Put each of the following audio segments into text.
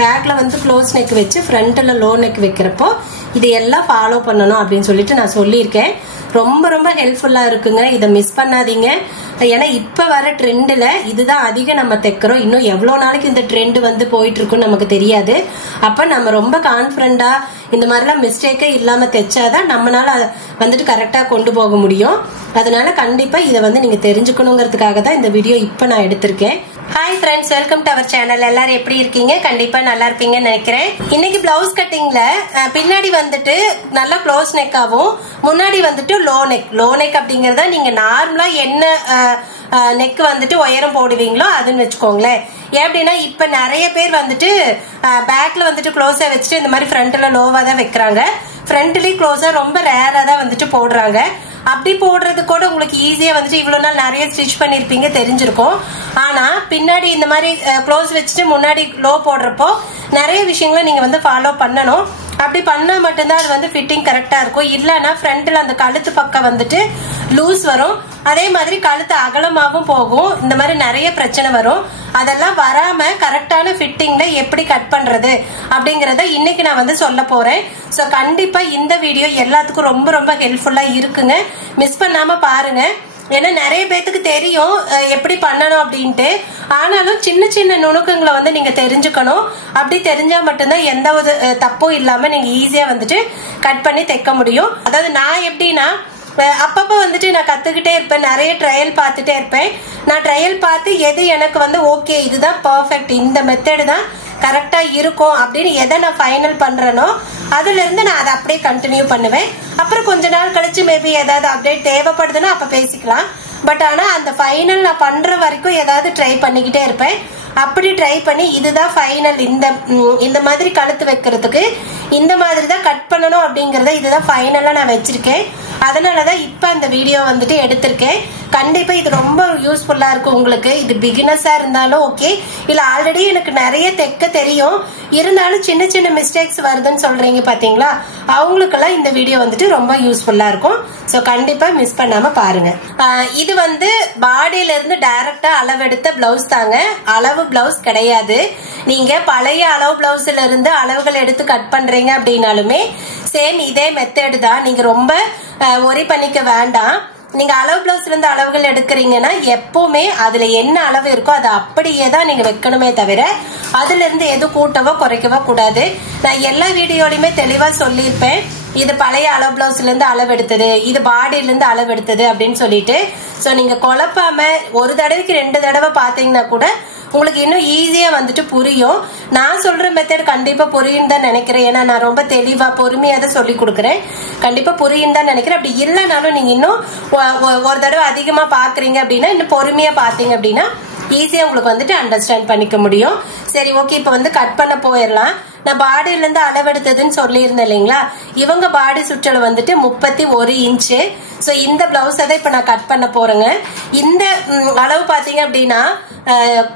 பேக்ல வந்து close neck வச்சு ஃப்ரண்ட்ல லோ நெக் வைக்கிறப்போ இது எல்லாம் ஃபாலோ பண்ணணும் அப்படின்னு சொல்லிட்டு நான் சொல்லியிருக்கேன். ரொம்ப ரொம்ப ஹெல்ப்ஃபுல்லா இருக்குங்க. இதை மிஸ் பண்ணாதீங்க. ஏன்னா இப்ப வர ட்ரெண்ட்ல இதுதான் அதிகம் நம்ம தைக்கிறோம். இன்னும் எவ்வளவு நாளைக்கு இந்த ட்ரெண்ட் வந்து போயிட்டு இருக்குன்னு நமக்கு தெரியாது. அப்ப நம்ம ரொம்ப கான்பிடண்டா இந்த மாதிரிலாம் மிஸ்டேக்கே இல்லாம தைச்சாதான் நம்மளால வந்துட்டு கரெக்டா கொண்டு போக முடியும். அதனால கண்டிப்பா இதை வந்து நீங்க தெரிஞ்சுக்கணுங்கிறதுக்காக தான் இந்த வீடியோ இப்ப நான் எடுத்திருக்கேன். Hi friends, welcome to our channel. எல்லாரும் எப்படி இருக்கீங்க? கண்டிப்பா நல்லா இருப்பீங்கன்னு நினைக்கிறேன். இன்னைக்கு பிளவுஸ் கட்டிங்ல பின்னாடி வந்துட்டு நல்லா க்ளோஸ் நெக்காவும் முன்னாடி வந்துட்டு லோ நெக் அப்படிங்கறத நீங்க நார்மலா என்ன நெக் வந்துட்டு உயரம் போடுவீங்களோ அதுன்னு வச்சுக்கோங்களேன். எப்படின்னா இப்ப நிறைய பேர் வந்துட்டு பேக்ல வந்துட்டு க்ளோஸா வச்சுட்டு இந்த மாதிரி ஃப்ரண்ட்ல லோவா தான் வைக்கிறாங்க. ஃப்ரண்ட்லயும் க்ளோஸா ரொம்ப ரேரா தான் வந்துட்டு போடுறாங்க. அப்படி போடுறது கூட உங்களுக்கு ஈஸியா வந்துட்டு இவ்வளவு நாள் நிறைய ஸ்டிச் பண்ணிருப்பீங்க, தெரிஞ்சிருக்கும். ஆனா பின்னாடி இந்த மாதிரி க்ளோஸ் வச்சுட்டு முன்னாடி லோ போடுறப்போ நிறைய விஷயங்களை நீங்க வந்து ஃபாலோ பண்ணணும். அப்படி பண்ணா மட்டும்தான் அது வந்து ஃபிட்டிங் கரெக்டா இருக்கும். இல்லைன்னா ஃப்ரண்ட்ல அந்த கழுத்து பக்கம் வந்துட்டு லூஸ் வரும், அதே மாதிரி கழுத்து அகலமாகவும் போகும். இந்த மாதிரி நிறைய பிரச்சனை வரும். அதெல்லாம் வராம கரெக்டான ஃபிட்டிங்ல எப்படி கட் பண்றது அப்படிங்கறத இன்னைக்கு நான் வந்து சொல்ல போறேன். சோ கண்டிப்பா இந்த வீடியோ எல்லாத்துக்கும் ரொம்ப ரொம்ப ஹெல்ப்ஃபுல்லா இருக்குங்க. மிஸ் பண்ணாம பாருங்க. ஏன்னா நிறைய பேத்துக்கு தெரியும் எப்படி பண்ணணும் அப்படின்ட்டு. ஆனாலும் சின்ன சின்ன நுணுக்கங்களை வந்து நீங்க தெரிஞ்சுக்கணும். அப்படி தெரிஞ்சா மட்டும்தான் எந்த ஒரு தப்பும் இல்லாம நீங்க ஈஸியா வந்துட்டு கட் பண்ணி தைக்க முடியும். அதாவது நான் எப்படின்னா அப்பப்ப வந்துட்டு நான் கத்துக்கிட்டே இருப்பேன், நிறைய ட்ரையல் பார்த்துட்டே இருப்பேன். நான் ட்ரையல் பார்த்து எது எனக்கு வந்து ஓகே இதுதான் பர்ஃபெக்ட், இந்த மெத்தடு தான் கரெக்டா இருக்கும் அப்படின்னு எதை நான் ஃபைனல் பண்றேனோ அதுல இருந்து நான் அதை அப்படியே கண்டினியூ பண்ணுவேன். அப்புறம் கொஞ்ச நாள் கழிச்சு மேபி ஏதாவது அப்டேட் தேவைப்படுதுன்னா அப்ப பேசிக்கலாம். பட் ஆனா அந்த ஃபைனல் நான் பண்ற வரைக்கும் ஏதாவது ட்ரை பண்ணிக்கிட்டே இருப்பேன். அப்படி ட்ரை பண்ணி இதுதான் ஃபைனல், இந்த மாதிரி கழுத்து வைக்கிறதுக்கு இந்த மாதிரி தான் கட் பண்ணணும் அப்படிங்கறத இதுதான் ஃபைனலா நான் வச்சிருக்கேன். அதனாலதான் இப்ப அந்த வீடியோ வந்துட்டு எடுத்திருக்கேன். கண்டிப்பா இது ரொம்ப யூஸ்ஃபுல்லா இருக்கும் உங்களுக்கு. இது பிகினர்ஸா இருந்தாலும் ஓகே, இல்ல ஆல்ரெடி எனக்கு நிறைய தைக்க தெரியும் இருந்தாலும் சின்ன சின்ன மிஸ்டேக்ஸ் வருதுன்னு சொல்றீங்க பாத்தீங்களா, அவங்களுக்கெல்லாம் இந்த வீடியோ வந்துட்டு ரொம்ப யூஸ்ஃபுல்லா இருக்கும். சோ கண்டிப்பா மிஸ் பண்ணாம பாருங்க. இது வந்து பாடியில இருந்து டைரக்டா அளவெடுத்த பிளவுஸ் தாங்க, அளவு பிளவுஸ் கிடையாது. நீங்க பழைய அளவு பிளவுஸ்ல இருந்து அளவுகள் எடுத்து கட் பண்றீங்க அப்படின்னாலுமே சேம் இதே மெத்தட் தான். நீங்க ரொம்ப ஒரி பண்ணிக்க வேண்டாம். நீங்க அளவு பிளவுஸ்ல இருந்து அளவுகள் எடுக்கிறீங்கன்னா எப்பவுமே அதுல என்ன அளவு இருக்கோ அதை அப்படியே தான் நீங்க வைக்கணுமே தவிர அதுல இருந்து எதுவும் கூட்டவோ குறைக்கவோ கூடாது. நான் எல்லா வீடியோலயுமே தெளிவா சொல்லியிருப்பேன். இது பழைய அளவு பிளவுஸ்ல இருந்து அளவு எடுத்தது, இது பாடியில இருந்து அளவு எடுத்தது அப்படின்னு சொல்லிட்டு. சோ நீங்க குழப்பாம ஒரு தடவைக்கு 2 தடவை பாத்தீங்கன்னா கூட உங்களுக்கு இன்னும் ஈஸியா வந்துட்டு புரியும். நான் சொல்ற மெத்தட் கண்டிப்பா புரியும் தான் நினைக்கிறேன். ஏன்னா நான் ரொம்ப தெளிவா பொறுமையா தான் சொல்லி கொடுக்குறேன். கண்டிப்பா புரியும் தான் நினைக்கிறேன். அப்படி இல்லைனாலும் நீங்க இன்னும் ஒரு தடவை அதிகமா பாக்குறீங்க அப்படின்னா இன்னும் பொறுமையா பாத்தீங்க அப்படின்னா ஈஸியா உங்களுக்கு வந்துட்டு அண்டர்ஸ்டாண்ட் பண்ணிக்க முடியும். சரி ஓகே, இப்ப வந்து கட் பண்ண போயிடலாம். நான் பாடியில இருந்து அளவெடுத்ததுன்னு சொல்லி இருந்தேன் இல்லைங்களா, இவங்க பாடி சுற்றளவு வந்துட்டு 31 இன்ச்சு. சோ இந்த பிளவுஸ் தான் இப்ப நான் கட் பண்ண போறேங்க. இந்த அளவு பாத்தீங்க அப்படின்னா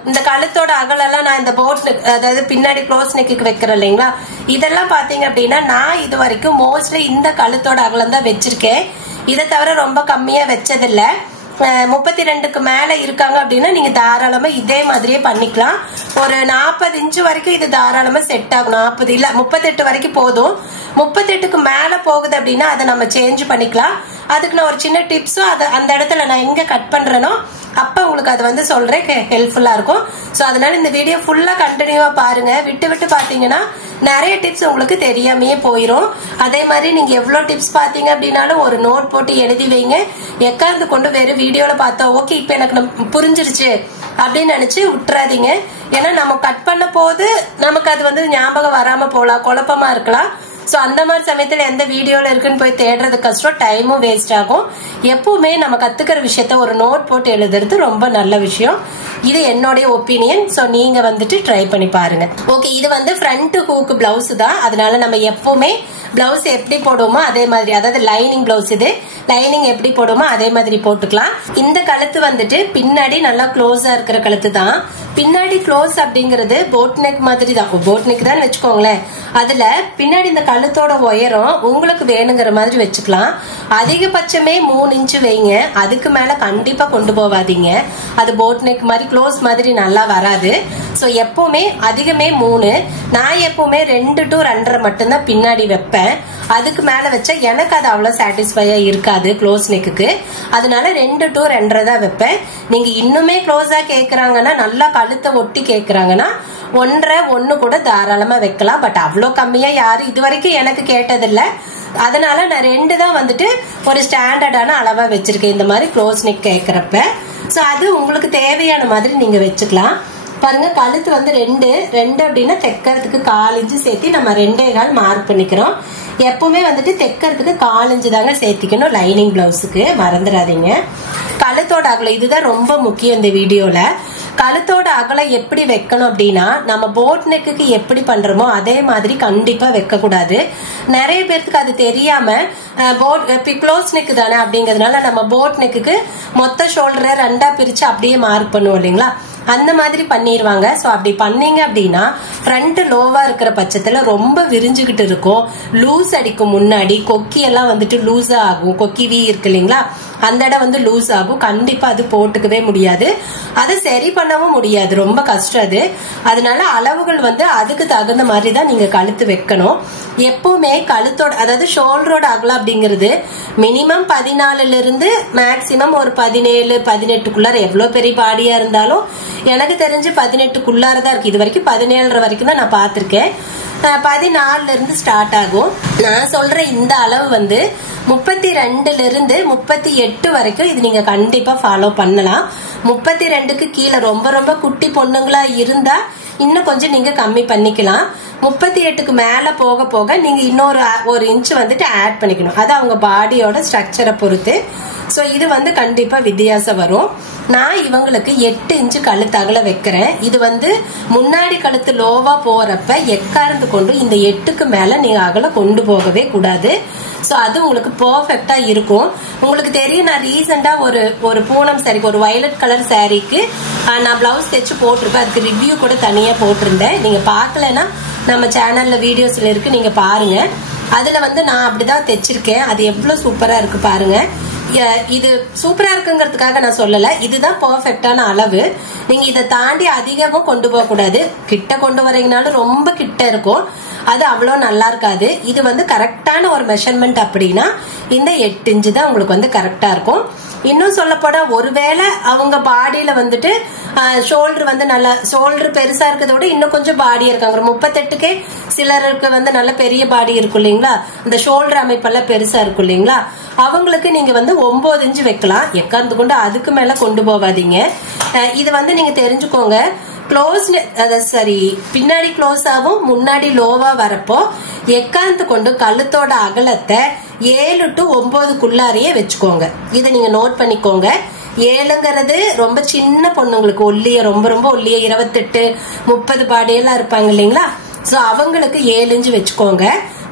இந்த கழுத்தோட அகலெல்லாம் நான் இந்த போட் நெக், அதாவது பின்னாடி க்ளோஸ் நெக்கு வைக்கிறேன் இல்லைங்களா, இதெல்லாம் பாத்தீங்க அப்படின்னா நான் இது வரைக்கும் மோஸ்ட்லி இந்த கழுத்தோட அகலம் தான் வச்சிருக்கேன். இதை தவிர ரொம்ப கம்மியா வச்சதில்ல. 32க்கு மேல இருக்காங்க அப்படின்னா நீங்க தாராளமா இதே மாதிரியே பண்ணிக்கலாம். ஒரு 40 இன்ச்சு வரைக்கும் இது தாராளமா செட் ஆகும். 40 இல்ல 38 வரைக்கும் போதும். 38க்கு மேல போகுது அப்படின்னா அதை நம்ம சேஞ்ச் பண்ணிக்கலாம். அதுக்கு நான் ஒரு சின்ன டிப்ஸும் அந்த இடத்துல நான் எங்க கட் பண்றேனோ அப்ப உங்களுக்கு அது வந்து சொல்றேன், ஹெல்ப்ஃபுல்லா இருக்கும். சோ அதனால இந்த வீடியோ ஃபுல்லா கண்டினியூவா பாருங்க. விட்டு விட்டு பாத்தீங்கன்னா நிறைய டிப்ஸ் உங்களுக்கு தெரியாமையே போயிரும். அதே மாதிரி நீங்க எவ்வளவு டிப்ஸ் பாத்தீங்க அப்படின்னாலும் ஒரு நோட் போட்டு எழுதி வைங்க. எக்காந்து கொண்டு வெறும் வீடியோல பார்த்தா ஓகே இப்ப எனக்கு புரிஞ்சிருச்சு அப்படின்னு நினைச்சு விட்டுறாதீங்க. ஏன்னா நம்ம கட் பண்ண போது நமக்கு அது வந்து ஞாபகம் வராம போலாம், குழப்பமா இருக்கலாம். சோ அந்த மாதிரி சமயத்துல எந்த வீடியோல இருக்குன்னு போய் தேடுறது கஷ்டம், டைமும் வேஸ்ட் ஆகும். எப்பவுமே நம்ம கத்துக்கிற விஷயத்த ஒரு நோட் போட்டு எழுதுறது ரொம்ப நல்ல விஷயம். இது என்னுடைய ஒப்பீனியன். சோ நீங்க வந்துட்டு ட்ரை பண்ணி பாருங்க. ஓகே, இது வந்து ஃப்ரண்ட் ஹூக் பிளவுஸ் தான். அதனால நம்ம எப்பவுமே பிளவுஸ் எப்படி போடுவோமோ அதே மாதிரி, அதாவது லைனிங் பிளவுஸ் இது, லைனிங் எப்படி போடுவோமோ அதே மாதிரி போட்டுக்கலாம். இந்த கழுத்து வந்துட்டு பின்னாடி நல்லா க்ளோஸா இருக்கிற கழுத்து தான். பின்னாடி க்ளோஸ் அப்படிங்கறது போட் நெக் மாதிரி தான், போட் நெக் தான் வச்சுக்கோங்களேன். அதுல பின்னாடி இந்த கழுத்தோட உயரம் உங்களுக்கு வேணுங்கிற மாதிரி வச்சுக்கலாம். அதிகபட்சமே 3 இன்ச்சு வைங்க, அதுக்கு மேல கண்டிப்பா கொண்டு போவாதீங்க. அது போட் நெக் மாதிரி க்ளோஸ் மாதிரி நல்லா வராது. சோ எப்பவுமே அதிகமே 3, நான் எப்பவுமே 2 to 2.5 மட்டும்தான் பின்னாடி வைப்பேன். அதுக்கு மேல வச்சா எனக்கு அது அவ்வளவு சாட்டிஸ்ஃபையா இருக்காது க்ளோஸ் நெக்குக்கு. அதனால 2 to 2.5 தான் வைப்பேன். நீங்க இன்னுமே க்ளோஸா கேக்குறாங்கன்னா, நல்லா கழுத்தை ஒட்டி கேக்குறாங்கன்னா 1.5 கூட தாராளமா வைக்கலாம். பட் அவ்வளோ கம்மியா யாரும் இது வரைக்கும் எனக்கு கேட்டதில்ல. அதனால நான் 2 தான் வந்துட்டு ஒரு ஸ்டாண்டர்டான அளவா வச்சிருக்கேன் இந்த மாதிரி க்ளோஸ் நெக் கேக்குறப்ப. சோ அது உங்களுக்கு தேவையான மாதிரி நீங்க வச்சுக்கலாம். பாருங்க, கழுத்து வந்து 2 அப்படின்னா தைக்கிறதுக்கு 1/4 இன்ச்சு சேர்த்து நம்ம 2.25 மார்க் பண்ணிக்கிறோம். எப்பவுமே வந்துட்டு தைக்கிறதுக்கு 1/4 இன்ச்சு தாங்க சேர்த்திக்கணும் லைனிங் பிளவுஸுக்கு, மறந்துடாதீங்க. கழுத்தோட அகலம் இதுதான் ரொம்ப முக்கியம் இந்த வீடியோல. கழுத்தோட அகலம் எப்படி வைக்கணும் அப்படின்னா, நம்ம போட் நெக்குக்கு எப்படி பண்றோமோ அதே மாதிரி கண்டிப்பா வைக்க கூடாது. நிறைய பேருக்கு அது தெரியாம க்ளோஸ் நெக் தானே அப்படிங்கறதுனால நம்ம போட் நெக்குக்கு மொத்த ஷோல்டரை 2ஆ பிரிச்சு அப்படியே மார்க் பண்ணுவோம் இல்லைங்களா, அந்த மாதிரி பண்ணிடுவாங்க. சோ அப்படி பண்ணீங்க அப்படின்னா ஃப்ரண்ட் லோவா இருக்கிற பட்சத்துல ரொம்ப விரிஞ்சுகிட்டு இருக்கும், லூஸ் அடிக்கும். முன்னாடி கொக்கி எல்லாம் வந்துட்டு லூஸா ஆகும், கொக்கி வீ இருக்கு இல்லைங்களா, அந்த இடம் வந்து லூஸ் ஆகும். கண்டிப்பா அது போட்டுக்கவே முடியாது, அதை சரி பண்ணவும் முடியாது, ரொம்ப கஷ்டம் அது. அதனால அளவுகள் வந்து அதுக்கு தகுந்த மாதிரி தான் நீங்க கழுத்து வைக்கணும். எப்பவுமே கழுத்தோட அதாவது ஷோல்டரோட அகலம் அப்படிங்கிறது மினிமம் 14 இருந்து மேக்சிமம் ஒரு 17-18க்குள்ளார. எவ்வளவு பெரிய பாடியா இருந்தாலும் எனக்கு தெரிஞ்சு 18க்குள்ளாரதான் இருக்கு. இது வரைக்கும் 17 வரைக்கும் தான் நான் பாத்திருக்கேன். 14 இருந்து ஸ்டார்ட் ஆகும். நான் சொல்ற இந்த அளவு வந்து 32 இருந்து 38 வரைக்கும் இது நீங்க கண்டிப்பா ஃபாலோ பண்ணலாம். 32க்கு கீழே ரொம்ப ரொம்ப குட்டி பொண்ணுங்களா இருந்தா இன்னும் கொஞ்சம் நீங்க கம்மி பண்ணிக்கலாம். 38க்கு மேல போக போக நீங்க இன்னொரு 1 இன்ச் வந்துட்டு ஆட் பண்ணிக்கணும். அது அவங்க பாடியோட ஸ்ட்ரக்சரை பொறுத்து. சோ இது வந்து கண்டிப்பா வித்தியாசம் வரும். நான் இவங்களுக்கு 8 இன்ச்சு கழுத்து அகல வைக்கிறேன். இது வந்து முன்னாடி கழுத்து லோவா போறப்ப எக்காரந்து கொண்டு இந்த 8க்கு மேல நீங்க அகல கொண்டு போகவே கூடாது. சோ அது உங்களுக்கு பெர்ஃபெக்ட்டா இருக்கும். உங்களுக்கு தெரியும், நான் ரீசெண்டா ஒரு பூனம் சாரிக்கு, ஒரு வயலட் கலர் சாரிக்கு நான் பிளவுஸ் தைச்சு போட்டிருப்பேன். அதுக்கு ரிவ்யூ கூட தனியா போட்டிருந்தேன். நீங்க பாக்கலன்னா நம்ம சேனல்ல வீடியோஸ்ல இருக்கு, நீங்க பாருங்க. அதுல வந்து நான் அப்படிதான் தைச்சிருக்கேன். அது எவ்வளவு சூப்பரா இருக்கு பாருங்க. இது சூப்பரா இருக்குங்கிறதுக்காக நான் சொல்லல, இதுதான் பெர்ஃபெக்ட்டான அளவு. நீங்க இதை தாண்டி அதிகமும் கொண்டு போக கூடாது. கிட்ட கொண்டு வரீங்கனாலும் ரொம்ப கிட்ட இருக்கும், அது அவ்வளவு நல்லா இருக்காது. இது வந்து கரெக்டான ஒரு மெஷர்மெண்ட் அப்படின்னா இந்த 8 இன்ச்சு தான் உங்களுக்கு வந்து கரெக்டா இருக்கும். இன்னும் சொல்லப்போனா ஒருவேளை அவங்க பாடியில வந்துட்டு ஷோல்டர் வந்து நல்லா ஷோல்டர் பெருசா இருக்கிறத விட இன்னும் கொஞ்சம் பாடி இருக்காங்க, 38க்கே சிலருக்கு வந்து நல்ல பெரிய பாடி இருக்கும் இல்லைங்களா, அந்த ஷோல்டர் அமைப்பெல்லாம் பெருசா இருக்கும் இல்லைங்களா, அவங்களுக்கு நீங்க வந்து 9 இன்ச்சு வைக்கலாம். எக்காந்து கொண்டு அதுக்கு மேல கொண்டு போவாதீங்க. இது வந்து நீங்க தெரிஞ்சுக்கோங்க, க்ளோஸ் சரி பின்னாடி க்ளோஸ் ஆகும் முன்னாடி லோவா வரப்போ எக்காந்து கொண்டு கழுத்தோட அகலத்தை 7 to 9க்குள்ளாரையே வச்சுக்கோங்க. இதை நீங்க நோட் பண்ணிக்கோங்க. 7ங்கிறது ரொம்ப சின்ன பொண்ணுங்களுக்கு, ஒல்லிய ரொம்ப ரொம்ப ஒல்லிய 28-30 பாடியெல்லாம் இருப்பாங்க இல்லைங்களா, சோ அவங்களுக்கு 7 இன்ச்சு வச்சுக்கோங்க.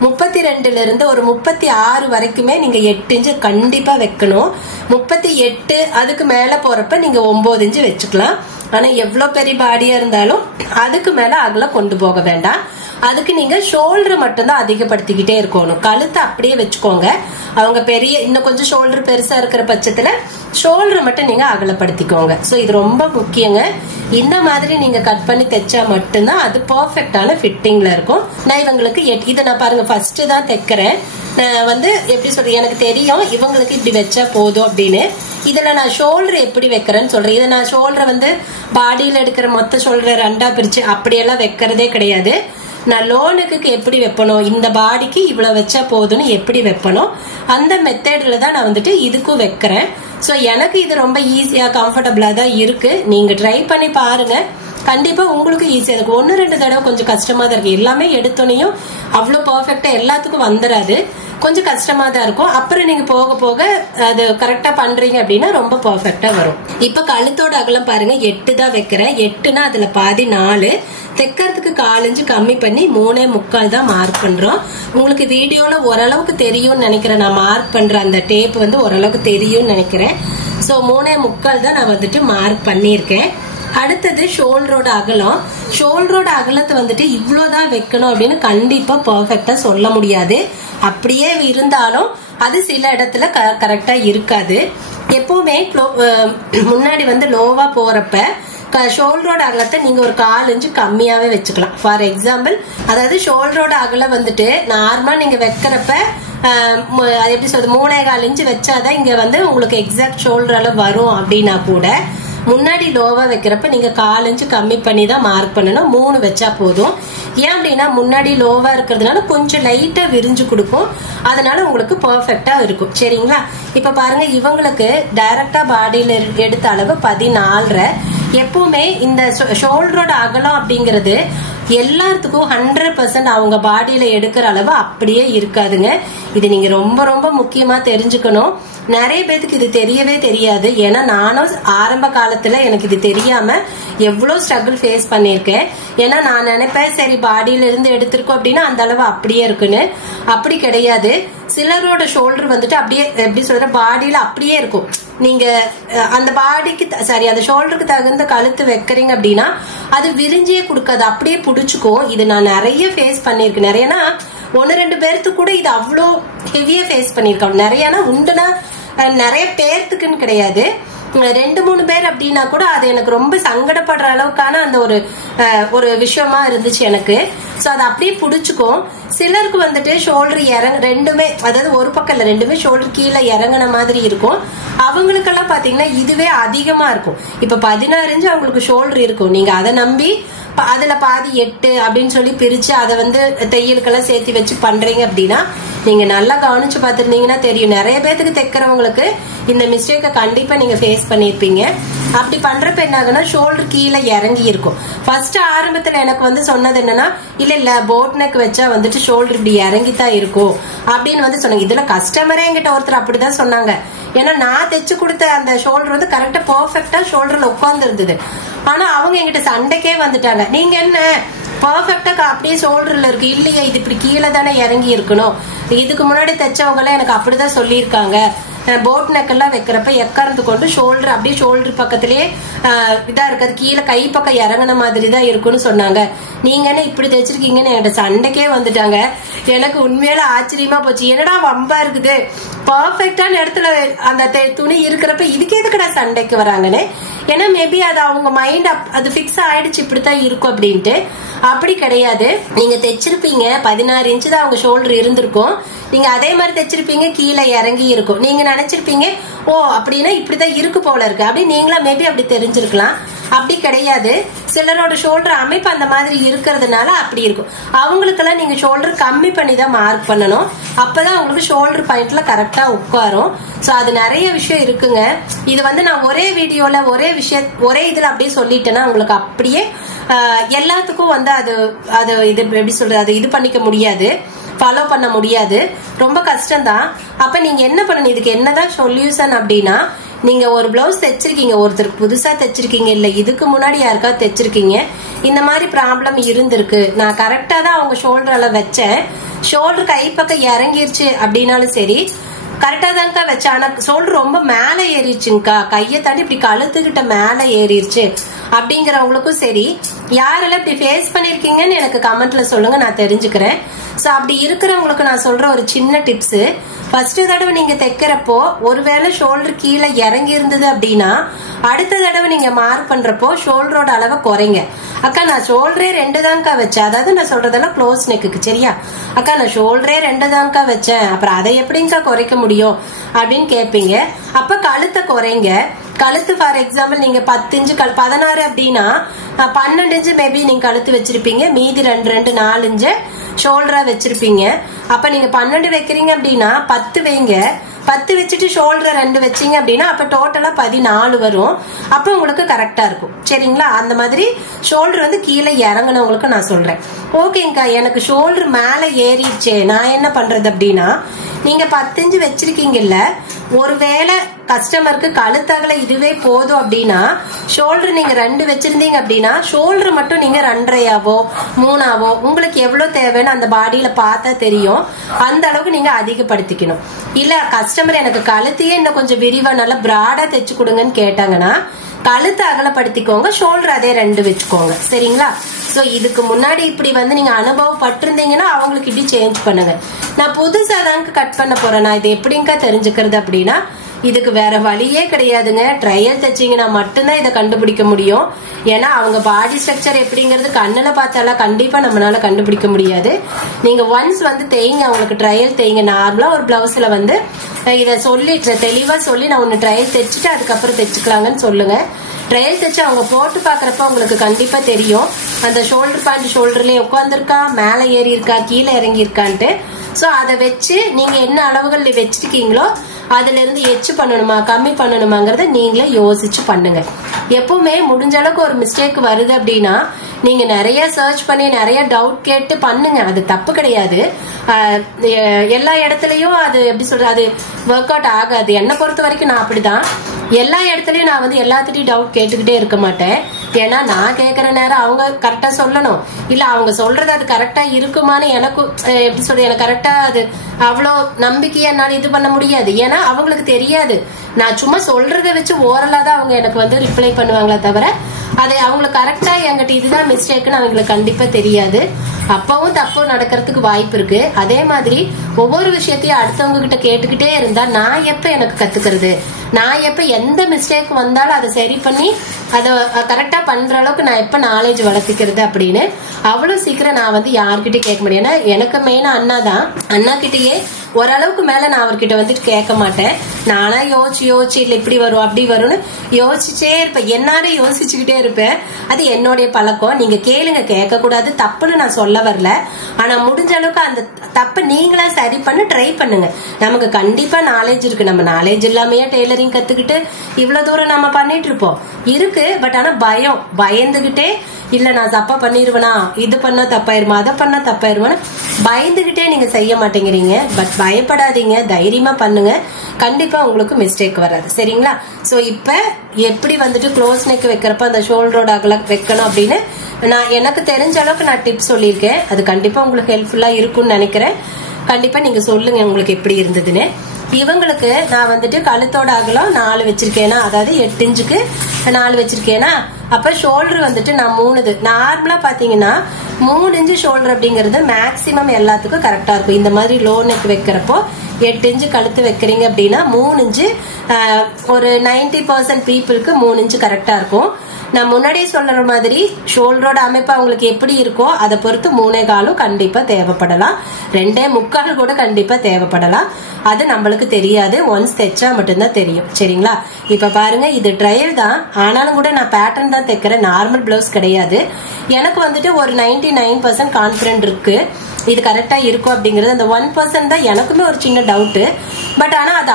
32ல இருந்து ஒரு 36 வரைக்குமே நீங்க 8 இன்ச்சு கண்டிப்பா வைக்கணும். 38 அதுக்கு மேல போறப்ப நீங்க 9 இன்ச்சு வச்சுக்கலாம். ஆனா எவ்வளவு பெரிய பாடியா இருந்தாலும் அதுக்கு மேல அகல கொண்டு போக வேண்டாம். அதுக்கு நீங்க ஷோல்டர் மட்டும்தான் அதிகப்படுத்திக்கிட்டே இருக்கணும். கழுத்தை அப்படியே வச்சுக்கோங்க. அவங்க பெரிய இன்னும் கொஞ்சம் ஷோல்டர் பெருசா இருக்கிற பட்சத்துல ஷோல்டர் மட்டும் நீங்க அகலப்படுத்திக்கோங்க. சோ இது ரொம்ப முக்கியங்க. இந்த மாதிரி நீங்க கட் பண்ணி தைச்சா மட்டும்தான் அது பெர்ஃபெக்டான ஃபிட்டிங்ல இருக்கும். நான் இவங்களுக்கு இதை நான் பாருங்க ஃபர்ஸ்ட் தான் தைக்கிறேன். நான் வந்து எப்படி சொல்றேன், எனக்கு தெரியும் இவங்களுக்கு இப்படி வச்சா போதும் அப்படின்னு. இதுல நான் ஷோல்டர் எப்படி வைக்கிறேன்னு சொல்றேன். இதை நான் ஷோல்டர் வந்து பாடியில எடுக்கிற மொத்த ஷோல்டர் 2ஆ பிரிச்சு அப்படியெல்லாம் வைக்கிறதே கிடையாது. நான் லோனுக்கு எப்படி வைப்பணும், இந்த பாடிக்கு இவ்வளவு வச்சா போதும்னு எப்படி வைப்பணும் அந்த மெத்தட்ல தான் நான் வந்துட்டு இதுக்கும் வைக்கிறேன். சோ எனக்கு இது ரொம்ப ஈஸியா கம்ஃபர்டபுளா தான் இருக்கு. நீங்க ட்ரை பண்ணி பாருங்க, கண்டிப்பா உங்களுக்கு ஈஸியா இருக்கும். 1-2 தடவை கொஞ்சம் கஷ்டமா தான் இருக்கு. எல்லாமே எடுத்தோனையும் அவ்வளவு பெர்ஃபெக்ட்டா எல்லாத்துக்கும் வந்துடாது, கொஞ்சம் கஷ்டமா தான் இருக்கும். அப்புறம் நீங்க போக போக அது கரெக்டா பண்றீங்க அப்படின்னா ரொம்ப பெர்ஃபெக்ட்டா வரும். இப்ப கழுத்தோட அகலம் பாருங்க 8 தான் வைக்கிறேன். 8னா அதுல பாதி 4, தைக்கிறதுக்கு 1/4 இன்ச்சு கம்மி பண்ணி 3.25 தான் மார்க் பண்றோம். உங்களுக்கு வீடியோல ஓரளவுக்கு தெரியும்னு நினைக்கிறேன். நான் மார்க் பண்ற அந்த டேப் வந்து ஓரளவுக்கு தெரியும்னு நினைக்கிறேன். சோ 3.25 தான் நான் வந்துட்டு மார்க் பண்ணிருக்கேன். அடுத்தது ஷோல்டரோட அகலம். ஷோல்டரோட அகலத்தை வந்துட்டு இவ்வளவுதான் வைக்கணும் அப்படின்னு கண்டிப்பா பெர்ஃபெக்ட்டா சொல்ல முடியாது. அப்படியே இருந்தாலும் அது சில இடத்துல கரெக்டா இருக்காது. எப்பவுமே முன்னாடி வந்து லோவா போறப்ப ஷோல்டரோட அகலத்தை நீங்க ஒரு 1/4 இன்ச் கம்மியாவே வச்சுக்கலாம். ஃபார் எக்ஸாம்பிள், அதாவது ஷோல்டரோட அகலம் வந்துட்டு நார்மலா நீங்க வைக்கிறப்ப எப்படி சொல்றது 3.25 இன்ச் வச்சாதான் இங்க வந்து உங்களுக்கு எக்ஸாக்ட் ஷோல்டர் அளவு வரும். அப்படின்னா கூட முன்னாடி லோவா வைக்கிறப்ப நீங்க 1/4 இன்ச் கம்மி பண்ணி தான் மார்க் பண்ணணும். 3 வச்சா போதும். ஏன் அப்படின்னா முன்னாடி லோவா இருக்கிறதுனால கொஞ்சம் லைட்டா விரிஞ்சு கொடுக்கும். அதனால உங்களுக்கு பெர்ஃபெக்ட்டா இருக்கும். சரிங்களா? இப்ப பாருங்க, இவங்களுக்கு டைரக்டா பாடியில எடுத்த அளவு 14.5. எப்பவுமே இந்த ஷோல்டரோட அகலம் அப்படிங்கிறது எல்லாத்துக்கும் 100% அவங்க பாடியில எடுக்கிற அளவு அப்படியே இருக்காதுங்க. இது நீங்க ரொம்ப ரொம்ப முக்கியமா தெரிஞ்சுக்கணும். நிறைய பேருக்கு இது தெரியவே தெரியாது. ஏன்னா நானும் ஆரம்ப காலத்துல எனக்கு இது தெரியாம எவ்வளவு ஸ்ட்ரகிள் ஃபேஸ் பண்ணிருக்கேன். ஏன்னா நான் நினைப்பேன் சரி பாடியில இருந்து எடுத்திருக்கோம் அப்படின்னா அந்த அளவு அப்படியே இருக்குன்னு. அப்படி கிடையாது. சிலரோட ஷோல்டர் வந்துட்டு அப்படியே எப்படி சொல்ற பாடியில அப்படியே இருக்கும். நீங்க அந்த பாடிக்கு அந்த ஷோல்டருக்கு தகுந்த கழுத்து வைக்கிறீங்க அப்படின்னா அது விரிஞ்சியே கொடுக்காது, அப்படியே புடிச்சுக்கும். இது நான் நிறைய ஃபேஸ் பண்ணிருக்கேன். நிறையனா 1-2 பேர்த்துக்கு கூட இது அவ்வளோ ஹெவியா ஃபேஸ் பண்ணிருக்கேன். நிறையனா உண்டுனா நிறைய பேர்த்துக்குன்னு கிடையாது, 2-3 பேர் அப்படின்னா கூட அது எனக்கு ரொம்ப சங்கடப்படுற அளவுக்கான அந்த ஒரு விஷயமா இருந்துச்சு எனக்கு. சோ அது அப்படியே புடிச்சுக்கும். சிலருக்கு வந்துட்டு ஷோல்டர் ரெண்டுமே, அதாவது ஒரு பக்கம் இல்ல, ரெண்டுமே ஷோல்டர் கீழே இறங்கின மாதிரி இருக்கும். அவங்களுக்கெல்லாம் பாத்தீங்கன்னா இதுவே அதிகமா இருக்கும். இப்ப 16 இன்ச் அவங்களுக்கு ஷோல்டர் இருக்கும். நீங்க அதை நம்பி அதுல பாதி 8 அப்படின்னு சொல்லி பிரிச்சு அதை வந்து தையலுக்கெல்லாம் சேர்த்து வச்சு பண்றீங்க அப்படின்னா நீங்க நல்லா கவனிச்சு பாத்துருந்தீங்கன்னா தெரியும். நிறைய பேருக்கு தைக்கிறவங்களுக்கு இந்த மிஸ்டேக்கை கண்டிப்பா நீங்க ஃபேஸ் பண்ணிருப்பீங்க. அப்படி பண்றப்ப என்ன ஆகுனா ஷோல்டர் கீழே இறங்கி இருக்கும். ஃபர்ஸ்ட் ஆரம்பத்துல எனக்கு வந்து சொன்னது என்னன்னா இல்ல போட் நெக் வச்சா வந்துட்டு ஷோல்டர் இப்படி இறங்கித்தான் இருக்கும் அப்படின்னு வந்து சொன்னாங்க. இதுல கஸ்டமரே என்கிட்ட ஒருத்தர் அப்படிதான் சொன்னாங்க. ஏன்னா நான் தைச்சு கொடுத்த அந்த ஷோல்டர் வந்து கரெக்டா பெர்ஃபெக்ட்டா ஷோல்டர்ல உட்கார்ந்து இருந்தது. ஆனா அவங்க என்கிட்ட சண்டைக்கே வந்துட்டாங்க. நீங்க என்ன பெர்ஃபெக்ட்டா அப்படியே ஷோல்டர்ல இருக்கு, இல்லையா இது இப்படி கீழே தானே இறங்கி இருக்கணும். இதுக்கு முன்னாடி தைச்சவங்க எல்லாம் எனக்கு அப்படிதான் சொல்லியிருக்காங்க. போட் நெக் எல்லாம் வைக்கிறப்ப எக்கறந்து கொண்டு ஷோல்டர் அப்படியே ஷோல்டர் பக்கத்திலேயே இதா இருக்காது, கீழே கை பக்கம் இறங்கின மாதிரி தான் இருக்குன்னு சொன்னாங்க. நீங்க என்ன இப்படி தைச்சிருக்கீங்கன்னு என்கிட்ட சண்டைக்கே வந்துட்டாங்க. எனக்கு உண்மையில ஆச்சரியமா போச்சு. என்னடா வம்பா இருக்குது, பெர்ஃபெக்டான இடத்துல அந்த துணி இருக்கிறப்ப இதுக்கு எதுக்குடா சண்டைக்கு வராங்கன்னு. ஏன்னா மேபி அது அவங்க மைண்ட் அது பிக்ஸ் ஆயிடுச்சு இப்படித்தான் இருக்கும் அப்படின்ட்டு. அப்படி கிடையாது. நீங்க தைச்சிருப்பீங்க 16 இன்ச்சு தான் அவங்க ஷோல்டர் இருந்திருக்கும். நீங்க அதே மாதிரி தைச்சிருப்பீங்க, கீழே இறங்கி இருக்கும். நீங்க நினைச்சிருப்பீங்க ஓ அப்படின்னா இப்படிதான் இருக்கு போல இருக்கு அப்படி நீங்களா மேபி அப்படி தெரிஞ்சிருக்கலாம். அப்படி கிடையாது. சிலரோட ஷோல்டர் அமைப்பு அந்த மாதிரி இருக்கிறதுனால அப்படி இருக்கும். அவங்களுக்கெல்லாம் நீங்க ஷோல்டர் கம்மி பண்ணி தான் மார்க் பண்ணணும். அப்பதான் உங்களுக்கு ஷோல்டர் பாயிண்ட்ல கரெக்டா உட்காரும். சோ அது நிறைய விஷயம் இருக்குங்க. இது வந்து நான் ஒரே வீடியோல ஒரே இதுல அப்படியே சொல்லிட்டேன்னா உங்களுக்கு அப்படியே எல்லாத்துக்கும் வந்து அது இது எப்படி சொல்றது, அது இது பண்ணிக்க முடியாது, ஃபாலோ பண்ண முடியாது, ரொம்ப கஷ்டம்தான். அப்ப நீங்க என்ன பண்ணணும், இதுக்கு என்னதான் சொல்யூஷன் அப்படின்னா, நீங்க ஒரு பிளவுஸ் தைச்சிருக்கீங்க, ஒருத்தருக்கு புதுசா தைச்சிருக்கீங்க, இல்ல இதுக்கு முன்னாடி யாருக்காவது தைச்சிருக்கீங்க, இந்த மாதிரி ப்ராப்ளம் இருந்திருக்கு, நான் கரெக்டா தான் அவங்க ஷோல்டர்ல வச்சேன், ஷோல்டர் கை பக்கம் இறங்கிருச்சு அப்படின்னாலும் சரி, கரெக்டா தான்க்கா வச்சேன், ஆனா ஷோல்டர் ரொம்ப மேல ஏறிடுச்சுங்கக்கா, கையை தாண்டி இப்படி கழுத்துக்கிட்ட மேல ஏறிடுச்சு அப்படிங்கிறவங்களுக்கும் சரி, யாரெல்லாம் இப்படி ஃபேஸ் பண்ணிருக்கீங்கன்னு எனக்கு கமெண்ட்ல சொல்லுங்க, நான் தெரிஞ்சுக்கிறேன். சோ அப்படி இருக்கிறவங்களுக்கு நான் சொல்ற ஒரு சின்ன டிப்ஸ், ஃபர்ஸ்ட் தடவை நீங்க தைக்கிறப்போ ஒருவேளை ஷோல்டர் கீழே இறங்கி இருந்தது அப்படின்னா அடுத்த தடவை நீங்க மார்க் பண்றப்போ ஷோல்டரோட அளவை குறைங்க. அக்கா நான் ஷோல்டரே 2 தான்க்கா வச்சேன், அதாவது நான் சொல்றதெல்லாம் க்ளோஸ் நெக்குக்கு, சரியா அக்கா நான் ஷோல்டரே 2 தான்க்கா வச்சேன், அப்புறம் அதை எப்படிங்கக்கா குறைக்க முடியும் அப்படின்னு கேட்பீங்க. அப்ப கழுத்தை குறைங்க. கழுத்து ஃபார் எக்ஸாம்பிள் நீங்க 10 இன்ச்சு 16 அப்படின்னா 12 இன்ச்சு மேபி நீங்க கழுத்து வச்சிருப்பீங்க, மீதி 2 4 இன்ச்சு ஷோல்டரா வச்சிருப்பீங்க. அப்ப நீங்க 12 வைக்கிறீங்க அப்படின்னா 10 வைங்க, 10 வச்சுட்டு ஷோல்டர் 2 வச்சீங்க அப்படின்னா அப்ப டோட்டலா 14 வரும். அப்ப உங்களுக்கு கரெக்டா இருக்கும், சரிங்களா. அந்த மாதிரி ஷோல்டர் வந்து கீழே இறங்கினவங்களுக்கு நான் சொல்றேன். ஓகேங்கக்கா எனக்கு ஷோல்டர் மேல ஏறிடுச்சே, நான் என்ன பண்றது அப்படின்னா, நீங்க 10 இன்ச்சு வச்சிருக்கீங்கல்ல, ஒருவேளை கஸ்டமருக்கு கழுத்தகல இதுவே போதும் அப்படின்னா ஷோல்டர் நீங்க 2 வச்சிருந்தீங்க அப்படின்னா ஷோல்டர் மட்டும் நீங்க 2.5ஆவோ 3ஆவோ உங்களுக்கு எவ்வளவு தேவைன்னு அந்த பாடியில பார்த்தா தெரியும், அந்த அளவுக்கு நீங்க அதிகப்படுத்திக்கணும். இல்ல கஸ்டமர் எனக்கு கழுத்தையே இன்னும் கொஞ்சம் விரிவா நல்லா பிராடா தைச்சு கொடுங்கன்னு கேட்டாங்கன்னா கழுத்தை அகலப்படுத்திக்கோங்க, ஷோல்டர் அதே 2 வச்சுக்கோங்க. சரிங்களா? சோ இதுக்கு முன்னாடி இப்படி வந்து நீங்க அனுபவப்பட்டிருந்தீங்கன்னா அவங்களுக்கு இப்படி சேஞ்ச் பண்ணுங்க. நான் புதுசா தாங்க கட் பண்ண போறேன். நான் இது எப்படிங்க தெரிஞ்சுக்கிறது அப்படின்னா, இதுக்கு வேற வழியே கிடையாதுங்க. ட்ரையல் தைச்சிங்கன்னா மட்டும்தான் இதை கண்டுபிடிக்க முடியும். ஏன்னா அவங்க பாடி ஸ்ட்ரக்சர் எப்படிங்கிறது கண்ணுல பார்த்தாலாம் கண்டிப்பா நம்மளால கண்டுபிடிக்க முடியாது. நீங்க ஒன்ஸ் வந்து தேய்ங்க, அவங்களுக்கு ட்ரையல் தேய்ங்க. நார்மலா ஒரு பிளவுஸ்ல வந்து இதை சொல்லி தெளிவா சொல்லி நான் ஒன்னு ட்ரையல் தைச்சிட்டு அதுக்கப்புறம் தைச்சுக்கலாங்கன்னு சொல்லுங்க. ட்ரையல் தைச்சு அவங்க போட்டு பாக்குறப்ப உங்களுக்கு கண்டிப்பா தெரியும் அந்த ஷோல்டர் பாயிண்ட் ஷோல்டர்லயே உட்காந்துருக்கா, மேல ஏறி இருக்கா, கீழே இறங்கி இருக்கான்ட்டு. சோ அதை வச்சு நீங்க என்ன அளவுகள்ல வச்சிருக்கீங்களோ அதுல இருந்து எச்சு பண்ணணுமா கம்மி பண்ணணுமாங்கறத நீங்களே யோசிச்சு பண்ணுங்க. எப்பவுமே முடிஞ்ச அளவுக்கு ஒரு மிஸ்டேக் வருது அப்படின்னா நீங்க நிறைய சர்ச் பண்ணி நிறைய டவுட் கேட்டு பண்ணுங்க. அது தப்பு கிடையாது. எல்லா இடத்துலயும் அது எப்படி சொல்றது, அது ஒர்க் அவுட் ஆகாது. என்னை பொறுத்த வரைக்கும் நான் அப்படிதான். எல்லா இடத்துலயும் நான் வந்து எல்லாத்திட்டையும் டவுட் கேட்டுக்கிட்டே இருக்க மாட்டேன். ஏன்னா நான் கேட்கற நேரம் அவங்க கரெக்டா சொல்லணும். இல்ல அவங்க சொல்றது அது கரெக்டா இருக்குமான்னு எனக்கு எப்படி சொல்றது, எனக்கு கரெக்டா அது அவ்வளோ நம்பிக்கையா என்னால இது பண்ண முடியாது. ஏன்னா அவங்களுக்கு தெரியாது. நான் சும்மா சொல்றதை வச்சு ஓரலா தான் அவங்க எனக்கு வந்து ரிப்ளை பண்ணுவாங்களே தவிர அது அவங்களுக்கு கரெக்டா என்கிட்ட இதுதான் மிஸ்டேக்னு அவங்களுக்கு கண்டிப்பா தெரியாது. அப்பவும் தப்பு நடக்கிறதுக்கு வாய்ப்பு இருக்கு. அதே மாதிரி ஒவ்வொரு விஷயத்தையும் அடுத்தவங்க கிட்ட கேட்டுக்கிட்டே இருந்தா நான் எப்ப எனக்கு கத்துக்கிறது, நான் எப்ப எந்த மிஸ்டேக் வந்தாலும் அதை சரி பண்ணி அதை கரெக்டா பண்ற அளவுக்கு நான் எப்ப நாலேஜ் வளர்த்துக்கிறது அப்படின்னு அவ்வளவு சீக்கிரம் நான் வந்து யார்கிட்டயும் கேட்க முடியும். ஏன்னா எனக்கு மெயினா அண்ணா தான். அண்ணா கிட்டயே ஓரளவுக்கு மேல நான் அவர்கிட்ட வந்துட்டு கேட்க மாட்டேன். நானா யோசிச்சு இல்ல இப்படி வரும் அப்படி வரும்னு யோசிச்சே இருப்பேன். என்னாலே யோசிச்சுக்கிட்டே இருப்பேன். அது என்னுடைய பழக்கம். நீங்க கேளுங்க, கேட்க கூடாது தப்புன்னு நான் சொல்ல வரல. ஆனா முடிஞ்ச அளவுக்கு அந்த தப்ப நீங்களா சரி பண்ண ட்ரை பண்ணுங்க. நமக்கு கண்டிப்பா நாலேஜ் இருக்கு. நம்ம நாலேஜ் இல்லாமயே டெய்லரிங் கத்துக்கிட்டு இவ்வளவு தூரம் நம்ம பண்ணிட்டு இருப்போம் இருக்கு. பட் ஆனா பயந்துகிட்டே இல்ல நான் தப்பா பண்ணிருவேனா, இது பண்ணா தப்பாயிருமா, அதை பண்ணா தப்பாயிருமான்னு பயந்துகிட்டே நீங்க செய்ய மாட்டேங்கிறீங்க. பட் பயப்படாதீங்க, தைரியமா பண்ணுங்க. கண்டிப்பா உங்களுக்கு மிஸ்டேக் வராது. சரிங்களா? சோ இப்ப எப்படி வந்துட்டு க்ளோஸ் நெக் வைக்கிறப்ப அந்த ஷோல்டரோட அகல வைக்கணும் அப்படின்னு நான் எனக்கு தெரிஞ்ச அளவுக்கு நான் டிப்ஸ் சொல்லியிருக்கேன். அது கண்டிப்பா உங்களுக்கு ஹெல்ப்ஃபுல்லா இருக்கும்னு நினைக்கிறேன். கண்டிப்பா நீங்க சொல்லுங்க உங்களுக்கு எப்படி இருந்ததுன்னு. இவங்களுக்கு நான் வந்துட்டு கழுத்தோட அகலம் 4 வச்சிருக்கேனா, அதாவது 8 இன்ச்சுக்கு 4 வச்சிருக்கேனா, அப்ப ஷோல்டர் வந்துட்டு நான் 3. நார்மலா பாத்தீங்கன்னா 3 இன்ச்சு ஷோல்டர் அப்படிங்கறது மேக்சிமம் எல்லாத்துக்கும் கரெக்டா இருக்கும். இந்த மாதிரி லோ நெக் வைக்கிறப்போ 8 இன்ச்சு கழுத்து வைக்கிறீங்க அப்படின்னா 3 இன்ச்சு ஒரு 90% பீப்புளுக்கு 3 இன்ச்சு கரெக்டா இருக்கும். நான் முன்னாடியே சொல்ற மாதிரி ஷோல்டரோட அமைப்பு அவங்களுக்கு எப்படி இருக்கோ அதை பொறுத்து 3.25 கண்டிப்பா தேவைப்படலாம். 2.25 கூட கண்டிப்பா தேவைப்படலாம். அது நம்மளுக்கு தெரியாது. ஒன்ஸ் தைச்சா மட்டும்தான் தெரியும். சரிங்களா? இப்ப பாருங்க, இது ட்ரையல் தான். ஆனாலும் கூட நான் பேட்டர்ன் தான் தைக்கிறேன், நார்மல் பிளவுஸ் கிடையாது. எனக்கு வந்துட்டு ஒரு 99% கான்பிடன்ட் இருக்கு இது கரெக்டா இருக்கும் அப்படிங்கறது. அந்த 1% தான் எனக்குமே ஒரு சின்ன டவுட். பட் ஆனா அது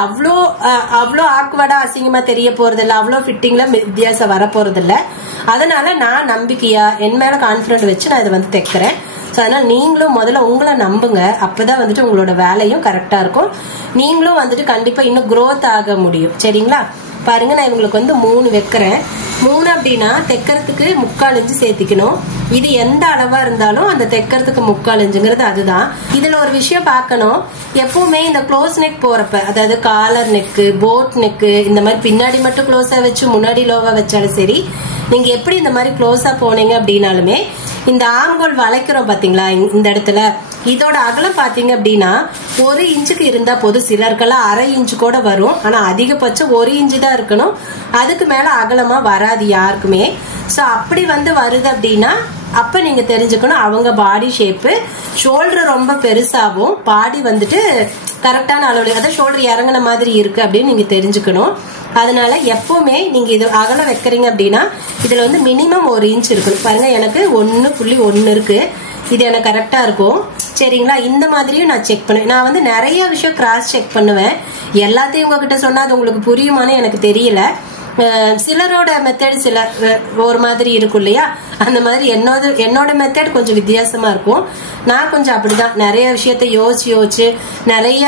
அவ்வளோ ஆக்வர்டா அசிங்கமா தெரிய போறது இல்ல, அவ்வளோ ஃபிட்டிங்ல வித்தியாசம் வர போறது இல்ல. அதனால நான் நம்பிக்கையா என் மேல கான்பிடன்ட் வச்சு நான் இதை வந்து தைக்கிறேன். ஸோ அதனால நீங்களும் முதல்ல உங்களை நம்புங்க. அப்பதான் வந்துட்டு உங்களோட வேலையும் கரெக்டா இருக்கும். நீங்களும் வந்துட்டு கண்டிப்பா இன்னும் growth ஆக முடியும். சரிங்களா? பாருங்க, நான் இவங்களுக்கு வந்து 3 வைக்கிறேன். 3 அப்படின்னா தைக்கிறதுக்கு 3/4 இன்ச்சு சேர்த்திக்கணும். இது எந்த அளவா இருந்தாலும் அந்த தைக்கிறதுக்கு 3/4 இன்ச்சுங்கிறது அதுதான். இதுல ஒரு விஷயம் பார்க்கணும். எப்பவுமே இந்த க்ளோஸ் நெக் போறப்ப, அதாவது காலர் நெக்கு, போட் நெக்கு, இந்த மாதிரி பின்னாடி மட்டும் க்ளோஸா வச்சு முன்னாடி லோவா வச்சாலும் சரி, நீங்க எப்படி இந்த மாதிரி க்ளோஸா போனீங்க அப்படின்னாலுமே இந்த ஆம்கோல் வளைக்கிறோம் பாத்தீங்களா, இந்த இடத்துல இதோட அகலம் பாத்தீங்க அப்படின்னா 1 இன்ச்சுக்கு இருந்தா போதும். சிலருக்கெல்லாம் 1/2 இன்ச்சு கூட வரும். ஆனா அதிகபட்சம் 1 இன்ச்சு தான் இருக்கணும். அதுக்கு மேல அகலமா வராது யாருக்குமே. சோ அப்படி வந்து வருது அப்படின்னா அப்ப நீங்க தெரிஞ்சுக்கணும் அவங்க பாடி ஷேப்பு. ஷோல்டர் ரொம்ப பெருசாவும் பாடி வந்துட்டு கரெக்டான அளவு, அதாவது ஷோல்டர் இறங்கின மாதிரி இருக்கு அப்படின்னு நீங்க தெரிஞ்சுக்கணும். அதனால எப்பவுமே நீங்க இது அகலம் வைக்கிறீங்க அப்படின்னா இதுல வந்து மினிமம் 1 இன்ச் இருக்கணும். பாருங்க, எனக்கு 1.1 இருக்கு. இது எனக்கு கரெக்டா இருக்கும். சரிங்களா? இந்த மாதிரியும் நான் செக் பண்ணுவேன். நான் வந்து நிறைய விஷயம் கிராஸ் செக் பண்ணுவேன். எல்லாத்தையும் உங்ககிட்ட சொன்னா அது உங்களுக்கு புரியுமான்னு எனக்கு தெரியல. சிலரோட மெத்தட் சில ஒரு மாதிரி இருக்கும் இல்லையா, அந்த மாதிரி என்னோட மெத்தட் கொஞ்சம் வித்தியாசமா இருக்கும். நான் கொஞ்சம் அப்படிதான் நிறைய விஷயத்த யோசிச்சு நிறைய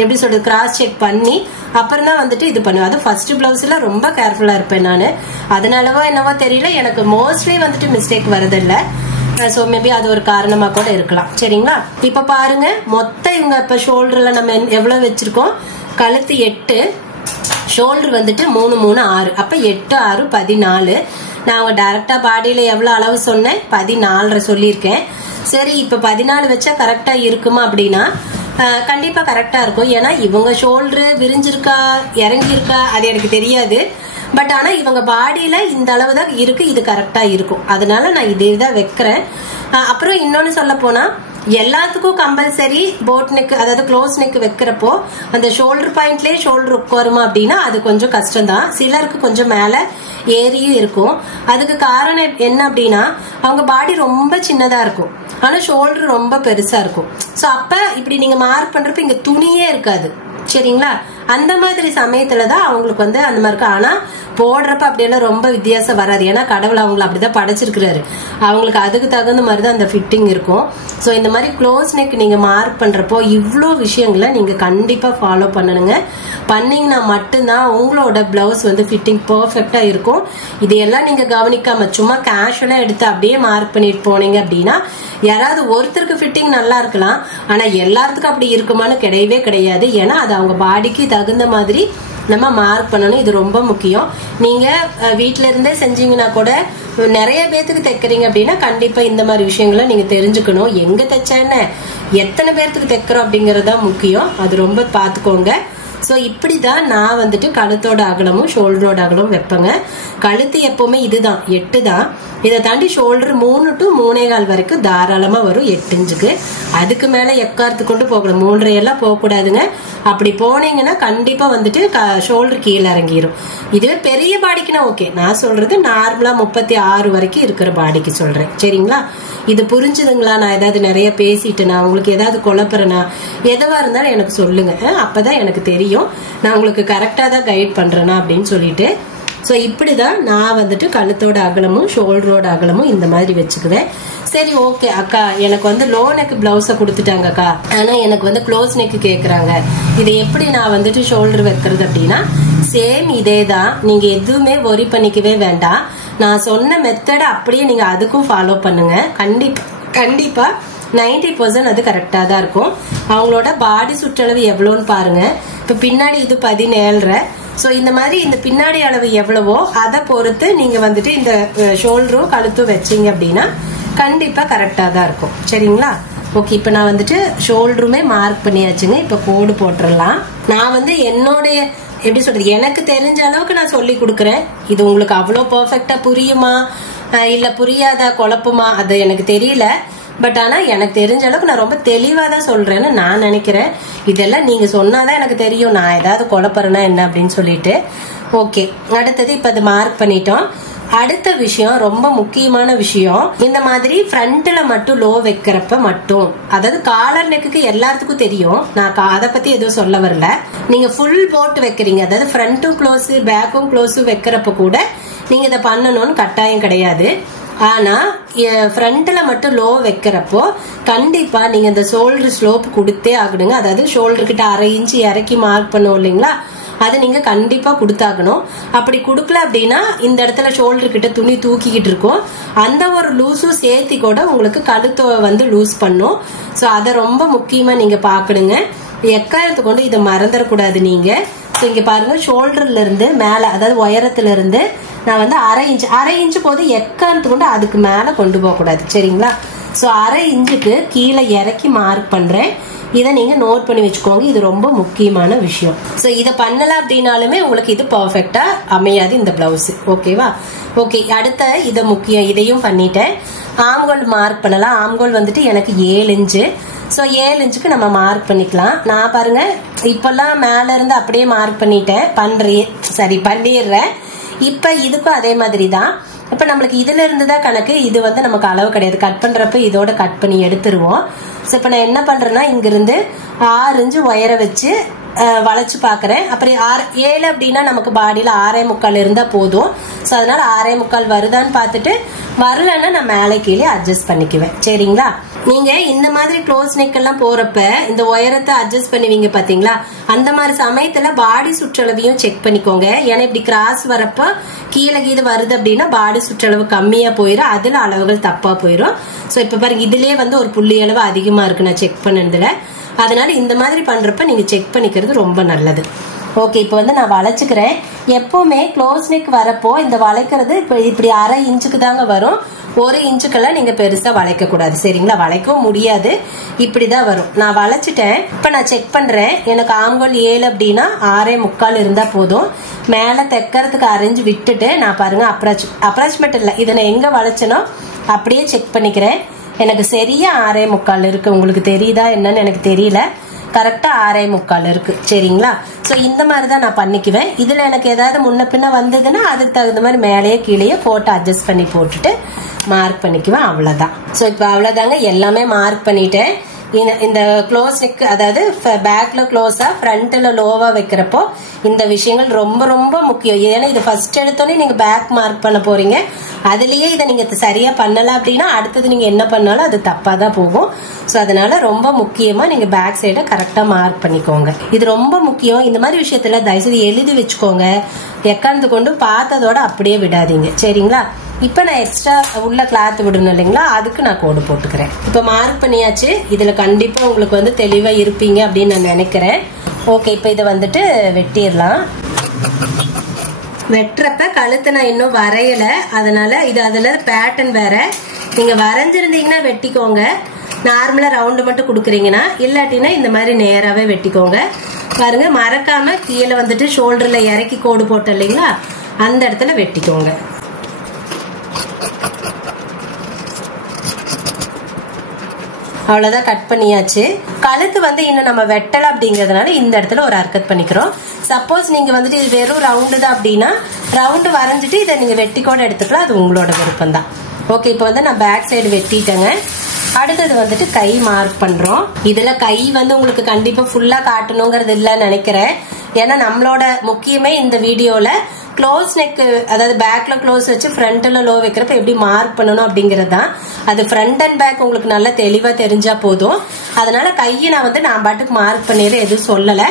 எப்படி சொல்றது கிராஸ் செக் பண்ணி அப்புறம் தான் வந்துட்டு இது பண்ணுவேன். அது ஃபர்ஸ்ட் பிளவுஸ்ல ரொம்ப கேர்ஃபுல்லா இருப்பேன் நான். அதனாலவோ என்னவோ தெரியல, எனக்கு மோஸ்ட்லி வந்துட்டு மிஸ்டேக் வரதில்லை. சோ மேபி அது ஒரு காரணமா கூட இருக்கலாம். சரிங்களா? இப்ப பாருங்க, மொத்தம் இவங்க இப்ப ஷோல்டர்ல நம்ம எவ்வளவு வச்சிருக்கோம், கழுத்து 8, ஷோல்டர் வந்துட்டு 3 3 6, அப்ப 8 6 14. நான் அவங்க டைரக்டா பாடியில எவ்வளவு அளவு சொன்னேன், 14 சொல்லியிருக்கேன். சரி, இப்ப 14 வச்சா கரெக்டா இருக்குமா அப்படின்னா கண்டிப்பா கரெக்டா இருக்கும். ஏன்னா இவங்க ஷோல்டர் விரிஞ்சிருக்கா இறங்கியிருக்கா அது எனக்கு தெரியாது. பட் ஆனா இவங்க பாடியில இந்த அளவு தான் இருக்கு, இது கரெக்டா இருக்கும். அதனால நான் இதே தான் வைக்கிறேன். அப்புறம் இன்னொன்னு சொல்ல போனா எல்லாத்துக்கும் கம்பல்சரி போட் நெக், அதாவது க்ளோஸ் நெக் வைக்கிறப்போ அந்த ஷோல்டர் பாயிண்ட்லயே ஷோல்டர் உட்காருமா அப்படின்னா அது கொஞ்சம் கஷ்டம் தான். சிலருக்கு கொஞ்சம் மேல ஏறியும் இருக்கும். அதுக்கு காரணம் என்ன அப்படின்னா அவங்க பாடி ரொம்ப சின்னதா இருக்கும், ஆனா ஷோல்டர் ரொம்ப பெருசா இருக்கும். சோ அப்ப இப்படி நீங்க மார்க் பண்றப்ப இங்க துணியே இருக்காது. சரிங்களா? அந்த மாதிரி சமயத்துலதான் அவங்களுக்கு வந்து அந்த மாதிரி இருக்கு. ஆனா போடுறப்ப அப்படியெல்லாம் ரொம்ப வித்தியாசம் வராது. ஏன்னா கடவுள் அவங்களை அப்படிதான் படைச்சிருக்கிறாரு. அவங்களுக்கு அதுக்கு தகுந்த மாதிரிதான் அந்த ஃபிட்டிங் இருக்கும். சோ இந்த மாதிரி க்ளோஸ் நெக் நீங்க மார்க் பண்றப்போ இவ்வளோ விஷயங்களை நீங்க கண்டிப்பா ஃபாலோ பண்ணணுங்க. பண்ணீங்கன்னா மட்டும்தான் உங்களோட பிளவுஸ் வந்து ஃபிட்டிங் பெர்ஃபெக்டா இருக்கும். இதையெல்லாம் நீங்க கவனிக்காம சும்மா கேஷுவலா எடுத்து அப்படியே மார்க் பண்ணிட்டு போனீங்க அப்படின்னா யாராவது ஒருத்தருக்கு ஃபிட்டிங் நல்லா இருக்கலாம், ஆனா எல்லாத்துக்கும் அப்படி இருக்குமான்னு கிடையவே கிடையாது. ஏன்னா அது அவங்க பாடிக்கு தகுந்த மாதிரி நம்ம மார்க் பண்ணணும். இது ரொம்ப முக்கியம். நீங்க வீட்டுல இருந்தே செஞ்சீங்கன்னா கூட நிறைய பேத்துக்கு தைக்கிறீங்க அப்படின்னா கண்டிப்பா இந்த மாதிரி விஷயங்களை நீங்க தெரிஞ்சுக்கணும். எங்க தைச்சா என்ன, எத்தனை பேர்த்துக்கு தைக்கிறோம் அப்படிங்கறதா முக்கியம். அது ரொம்ப பாத்துக்கோங்க. சோ இப்படிதான் நான் வந்துட்டு கழுத்தோட அகலமும் ஷோல்டரோட அகலமும் வைப்பேங்க. கழுத்து எப்பவுமே இதுதான் 8 தான். இதை தாண்டி ஷோல்டர் 3 to 3.25 வரைக்கும் தாராளமா வரும் 8 இன்ச்சுக்கு. அதுக்கு மேல எக்காரத்து கொண்டு போகணும், 3.5 எல்லாம் போக கூடாதுங்க. அப்படி போனீங்கன்னா கண்டிப்பா வந்துட்டு ஷோல்டர் கீழே இறங்கிரும். இதுவே பெரிய பாடிக்குன்னா ஓகே. நான் சொல்றது நார்மலா 36 வரைக்கும் இருக்கிற பாடிக்கு சொல்றேன். சரிங்களா? இது புரிஞ்சுதுங்களா? நான் ஏதாவது நிறைய பேசிட்டேனா, உங்களுக்கு ஏதாவது குழப்பறேனா, எதுவா இருந்தாலும் எனக்கு சொல்லுங்க. அப்பதான் எனக்கு தெரியும் நான் உங்களுக்கு கரெக்டா தான் கைட் பண்றேனா அப்படின்னு சொல்லிட்டு. சோ இப்படிதான் நான் வந்துட்டு கழுத்தோட அகலமும் ஷோல்டரோட அகலமும் இந்த மாதிரி வச்சுக்குவேன். சரி, ஓகே அக்கா, எனக்கு வந்து லோ நெக் பிளவுஸ கொடுத்துட்டாங்க அக்கா, ஆனா எனக்கு வந்து க்ளோஸ் நெக் கேக்குறாங்க, இது எப்படி நான் வந்துட்டு ஷோல்டர் வைக்கிறது அப்படின்னா சேம் இதே தான். நீங்க எதுவுமே ஒரி பண்ணிக்கவே வேண்டாம். நான் சொன்ன மெத்தட் அப்படியே நீங்க அதுக்கும் ஃபாலோ பண்ணுங்க. கண்டிப்பா 90% அது கரெக்டா தான் இருக்கும். அவங்களோட பாடி சுற்றளவு எவ்வளவுன்னு பாருங்க. இப்ப பின்னாடி இது 17.5. சோ இந்த மாதிரி இந்த பின்னாடி அளவு எவ்வளவோ அதை பொறுத்து நீங்க வந்துட்டு இந்த ஷோல்டரும் கழுத்தும் வச்சீங்க அப்படின்னா கண்டிப்பா கரெக்டா தான் இருக்கும். சரிங்களா? ஓகே, இப்ப நான் வந்துட்டு ஷோல்டருமே மார்க் பண்ணியாச்சுங்க. இப்ப கோடு போட்டுடலாம். நான் வந்து என்னுடைய எப்படி சொல்றது, எனக்கு தெரிஞ்ச அளவுக்கு நான் சொல்லி கொடுக்கறேன். இது உங்களுக்கு அவ்வளவு பெர்ஃபெக்டா புரியுமா இல்ல புரியாதா, குழப்பமா, அது எனக்கு தெரியல. பட் ஆனா எனக்கு தெரிஞ்ச அளவுக்கு நான் ரொம்ப தெளிவா தான் சொல்றேன்னு நான் நினைக்கிறேன். இதெல்லாம் நீங்க சொன்னாதான் எனக்கு தெரியும் நான் ஏதாவது குழப்பறேன்னா என்ன அப்படின்னு சொல்லிட்டு. ஓகே, அடுத்தது இப்ப அது மார்க் பண்ணிட்டோம். அடுத்த விஷயம், ரொம்ப முக்கியமான விஷயம், இந்த மாதிரி ஃப்ரண்ட்ல மட்டும் லோ வைக்கிறப்ப மட்டும், அதாவது காலர் நெக்குக்கு எல்லாத்துக்கும் தெரியும், நான் அதை பத்தி எதுவும் சொல்ல வரல. நீங்க ஃபுல் போட்டு வைக்கிறீங்க, அதாவது ஃப்ரண்ட்டும் க்ளோஸ் பேக்கும் க்ளோஸ் வைக்கிறப்ப கூட நீங்க இதை பண்ணணும்னு கட்டாயம் கிடையாது. ஆனா ஃப்ரண்ட்ல மட்டும் லோ வைக்கிறப்போ கண்டிப்பா நீங்க இந்த ஷோல்டர் ஸ்லோப் கொடுத்தே ஆகணுங்க. அதாவது ஷோல்டர் கிட்ட 1/2 இன்ச்சு இறக்கி மார்க் பண்ணுவோம் இல்லைங்களா, அது நீங்க கண்டிப்பா கொடுத்தாகணும். அப்படி கொடுக்கல அப்படின்னா இந்த இடத்துல ஷோல்டர் கிட்ட துணி தூக்கிக்கிட்டு இருக்கும், அந்த ஒரு லூஸும் சேர்த்தி கூட உங்களுக்கு கழுத்தை வந்து லூஸ் பண்ணும். சோ அதை ரொம்ப முக்கியமா நீங்க பாக்கணுங்க. எக்காரத்தை கொண்டு இதை மறந்துடக்கூடாது நீங்க. இங்க பாருங்க, ஷோல்டர்ல இருந்து மேல, அதாவது உயரத்துல இருந்து நான் வந்து 1/2 இன்ச்சு போது எக்காரத்து கொண்டு அதுக்கு மேல கொண்டு போக கூடாது. சரிங்களா? சோ 1/2 இன்ச்சுக்கு கீழே இறக்கி மார்க் பண்றேன். இதை நீங்க நோட் பண்ணி வச்சுக்கோங்க. இது ரொம்ப முக்கியமான விஷயம். சோ இதை பண்ணல அப்படின்னாலுமே உங்களுக்கு இது பெர்ஃபெக்டா அமையாது இந்த பிளவுஸ். ஓகேவா? ஓகே, அடுத்த இதை முக்கியம், இதையும் பண்ணிட்டேன். ஆம்கோல் மார்க் பண்ணலாம். ஆம்கோல் வந்துட்டு எனக்கு 7 இன்ச்சு. சோ 7 இன்ச்சுக்கு நம்ம மார்க் பண்ணிக்கலாம். நான் பாருங்க இப்பெல்லாம் மேல இருந்து அப்படியே மார்க் பண்ணிடுறேன். இப்ப இதுக்கும் அதே மாதிரி தான். இப்ப நம்மளுக்கு இதுல இருந்துதான் கணக்கு, இது வந்து நமக்கு அளவு கிடையாது. கட் பண்றப்ப இதோட கட் பண்ணி எடுத்துருவோம். சோ இப்ப நான் என்ன பண்றேன்னா இங்க இருந்து 6 இன்ச்சு உயர வச்சு வளைச்சு பாக்குறேன். அப்புறம் 7 அப்படின்னா நமக்கு பாடியில 6.25 இருந்தா போதும். சோ அதனால 6.25 வருதான்னு பாத்துட்டு, வரலன்னா நான் மேலே கீழே அட்ஜஸ்ட் பண்ணிக்குவேன். சரிங்களா? நீங்க இந்த மாதிரி க்ளோஸ் நெக் எல்லாம் போறப்ப இந்த உயரத்தை அட்ஜஸ்ட் பண்ணுவீங்க பாத்தீங்களா, அந்த மாதிரி சமயத்துல பாடி சுற்றளவையும் செக் பண்ணிக்கோங்க. ஏன்னா இப்படி கிராஸ் வரப்ப கீழே கீழே வருது அப்படின்னா பாடி சுற்றளவு கம்மியா போயிடும், அதுல அளவுகள் தப்பா போயிடும். சோ இப்ப பாருங்க, இதுலயே வந்து ஒரு புள்ளி அளவு அதிகமா இருக்கு நான் செக் பண்ணதுல. அதனால இந்த மாதிரி பண்றப்ப நீங்க செக் பண்ணிக்கிறது ரொம்ப நல்லது. ஓகே, இப்போ வந்து நான் வளைச்சுக்கிறேன். எப்பவுமே க்ளோஸ் நெக் வரப்போ இந்த வளைக்கிறது இப்படி 1/2 இன்ச்சுக்கு தாங்க வரும். 1 இன்ச்சுக்கெல்லாம் நீங்க பெருசா வளைக்க கூடாது. சரிங்களா? வளைக்கவும் முடியாது, இப்படிதான் வரும். நான் வளைச்சிட்டேன். இப்ப நான் செக் பண்றேன். எனக்கு ஆம்கோல் 7 அப்படின்னா 6.25 இருந்தா போதும். மேல தைக்கிறதுக்கு அரைஞ்சு விட்டுட்டு நான் பாருங்க அப்ராச்மெண்ட் இல்லை, இதை நான் எங்க வளைச்சனோ அப்படியே செக் பண்ணிக்கிறேன். எனக்கு சரியா 6.25 இருக்கு. உங்களுக்கு தெரியுதா என்னன்னு எனக்கு தெரியல. கரெக்டா 6.25 இருக்கு. சரிங்களா? சோ இந்த மாதிரி தான் நான் பண்ணிக்குவேன். இதுல எனக்கு ஏதாவது முன்ன பின்ன வந்ததுன்னா அதுக்கு தகுந்த மாதிரி மேலேயே கீழே போட்டு அட்ஜஸ்ட் பண்ணி போட்டுட்டு மார்க் பண்ணிக்குவேன். அவ்வளவுதான். சோ இப்ப அவ்வளவுதாங்க, எல்லாமே மார்க் பண்ணிட்டேன். இந்த க்ளோஸ் நெக், அதாவது பேக்ல க்ளோஸா ஃப்ரண்ட்ல லோவா வைக்கிறப்போ இந்த விஷயங்கள் ரொம்ப ரொம்ப முக்கியம். ஏன்னா இது ஃபர்ஸ்ட் எடுத்தோடனே நீங்க பேக் மார்க் பண்ண போறீங்க. அதுலயே இதை நீங்க சரியா பண்ணல அப்படின்னா அடுத்தது நீங்க என்ன பண்ணாலும் அது தப்பா தான் போகும். சோ அதனால ரொம்ப முக்கியமா நீங்க பேக் சைட கரெக்டா மார்க் பண்ணிக்கோங்க. இது ரொம்ப முக்கியம். இந்த மாதிரி விஷயத்துல தயவுசெய்து எழுதி வச்சுக்கோங்க. எக்காந்து கொண்டு பார்த்ததோட அப்படியே விடாதீங்க. சரிங்களா? இப்ப நான் எக்ஸ்ட்ரா உள்ள கிளாத் விடணும் இல்லைங்களா, அதுக்கு நான் கோடு போட்டுக்கிறேன். இப்ப மார்க் பண்ணியாச்சு. இதுல கண்டிப்பா உங்களுக்கு வந்து தெளிவா இருப்பீங்க அப்படின்னு நான் நினைக்கிறேன். ஓகே, இப்ப இதை வந்துட்டு வெட்டிடலாம். வெட்டுறப்ப கழுத்தை நான் இன்னும் வரையல, அதனால இது அதுல பேட்டர்ன் வேற. நீங்க வரைஞ்சிருந்தீங்கன்னா வெட்டிக்கோங்க. நார்மலா ரவுண்டு மட்டும் கொடுக்குறீங்கன்னா, இல்லாட்டினா இந்த மாதிரி நேராவே வெட்டிக்கோங்க. பாருங்க, மறக்காம கீழே வந்துட்டு ஷோல்டர்ல இறக்கி கோடு போட்டோம் இல்லைங்களா, அந்த இடத்துல வெட்டிக்கோங்க. அவ்வளவுதான், கட் பண்ணியாச்சு. கழுத்து வந்து இன்னும் நம்ம வெட்டல அப்படிங்கறதுனால இந்த இடத்துல ஒரு அர்க்கட் பண்ணிக்கிறோம். சப்போஸ் நீங்க வந்துட்டு இது வெறும் ரவுண்டு தான் அப்படின்னா ரவுண்டு வரைஞ்சிட்டு இதை நீங்க வெட்டி கூட எடுத்துக்கலாம். அது உங்களோட விருப்பம் தான். ஓகே, இப்போ வந்து நான் பேக் சைடு வெட்டிட்டேங்க. அடுத்தது வந்துட்டு கை மார்க் பண்றோம். இதுல கை வந்து உங்களுக்கு கண்டிப்பா ஃபுல்லா காட்டணுங்கிறது இல்லைன்னு நினைக்கிறேன். ஏன்னா நம்மளோட முக்கியமே இந்த வீடியோல க்ளோஸ் நெக், அதாவது பேக்ல க்ளோஸ் வச்சு ஃப்ரண்ட்ல லோ வைக்கிறப்ப எப்படி மார்க் பண்ணணும் அப்படிங்கிறது தான். அது ஃப்ரண்ட் அண்ட் பேக் உங்களுக்கு நல்லா தெளிவா தெரிஞ்சா போதும். அதனால கையை நான் வந்து நான் பாட்டுக்கு மார்க் பண்ணிடுறேன், எதுவும் சொல்லல.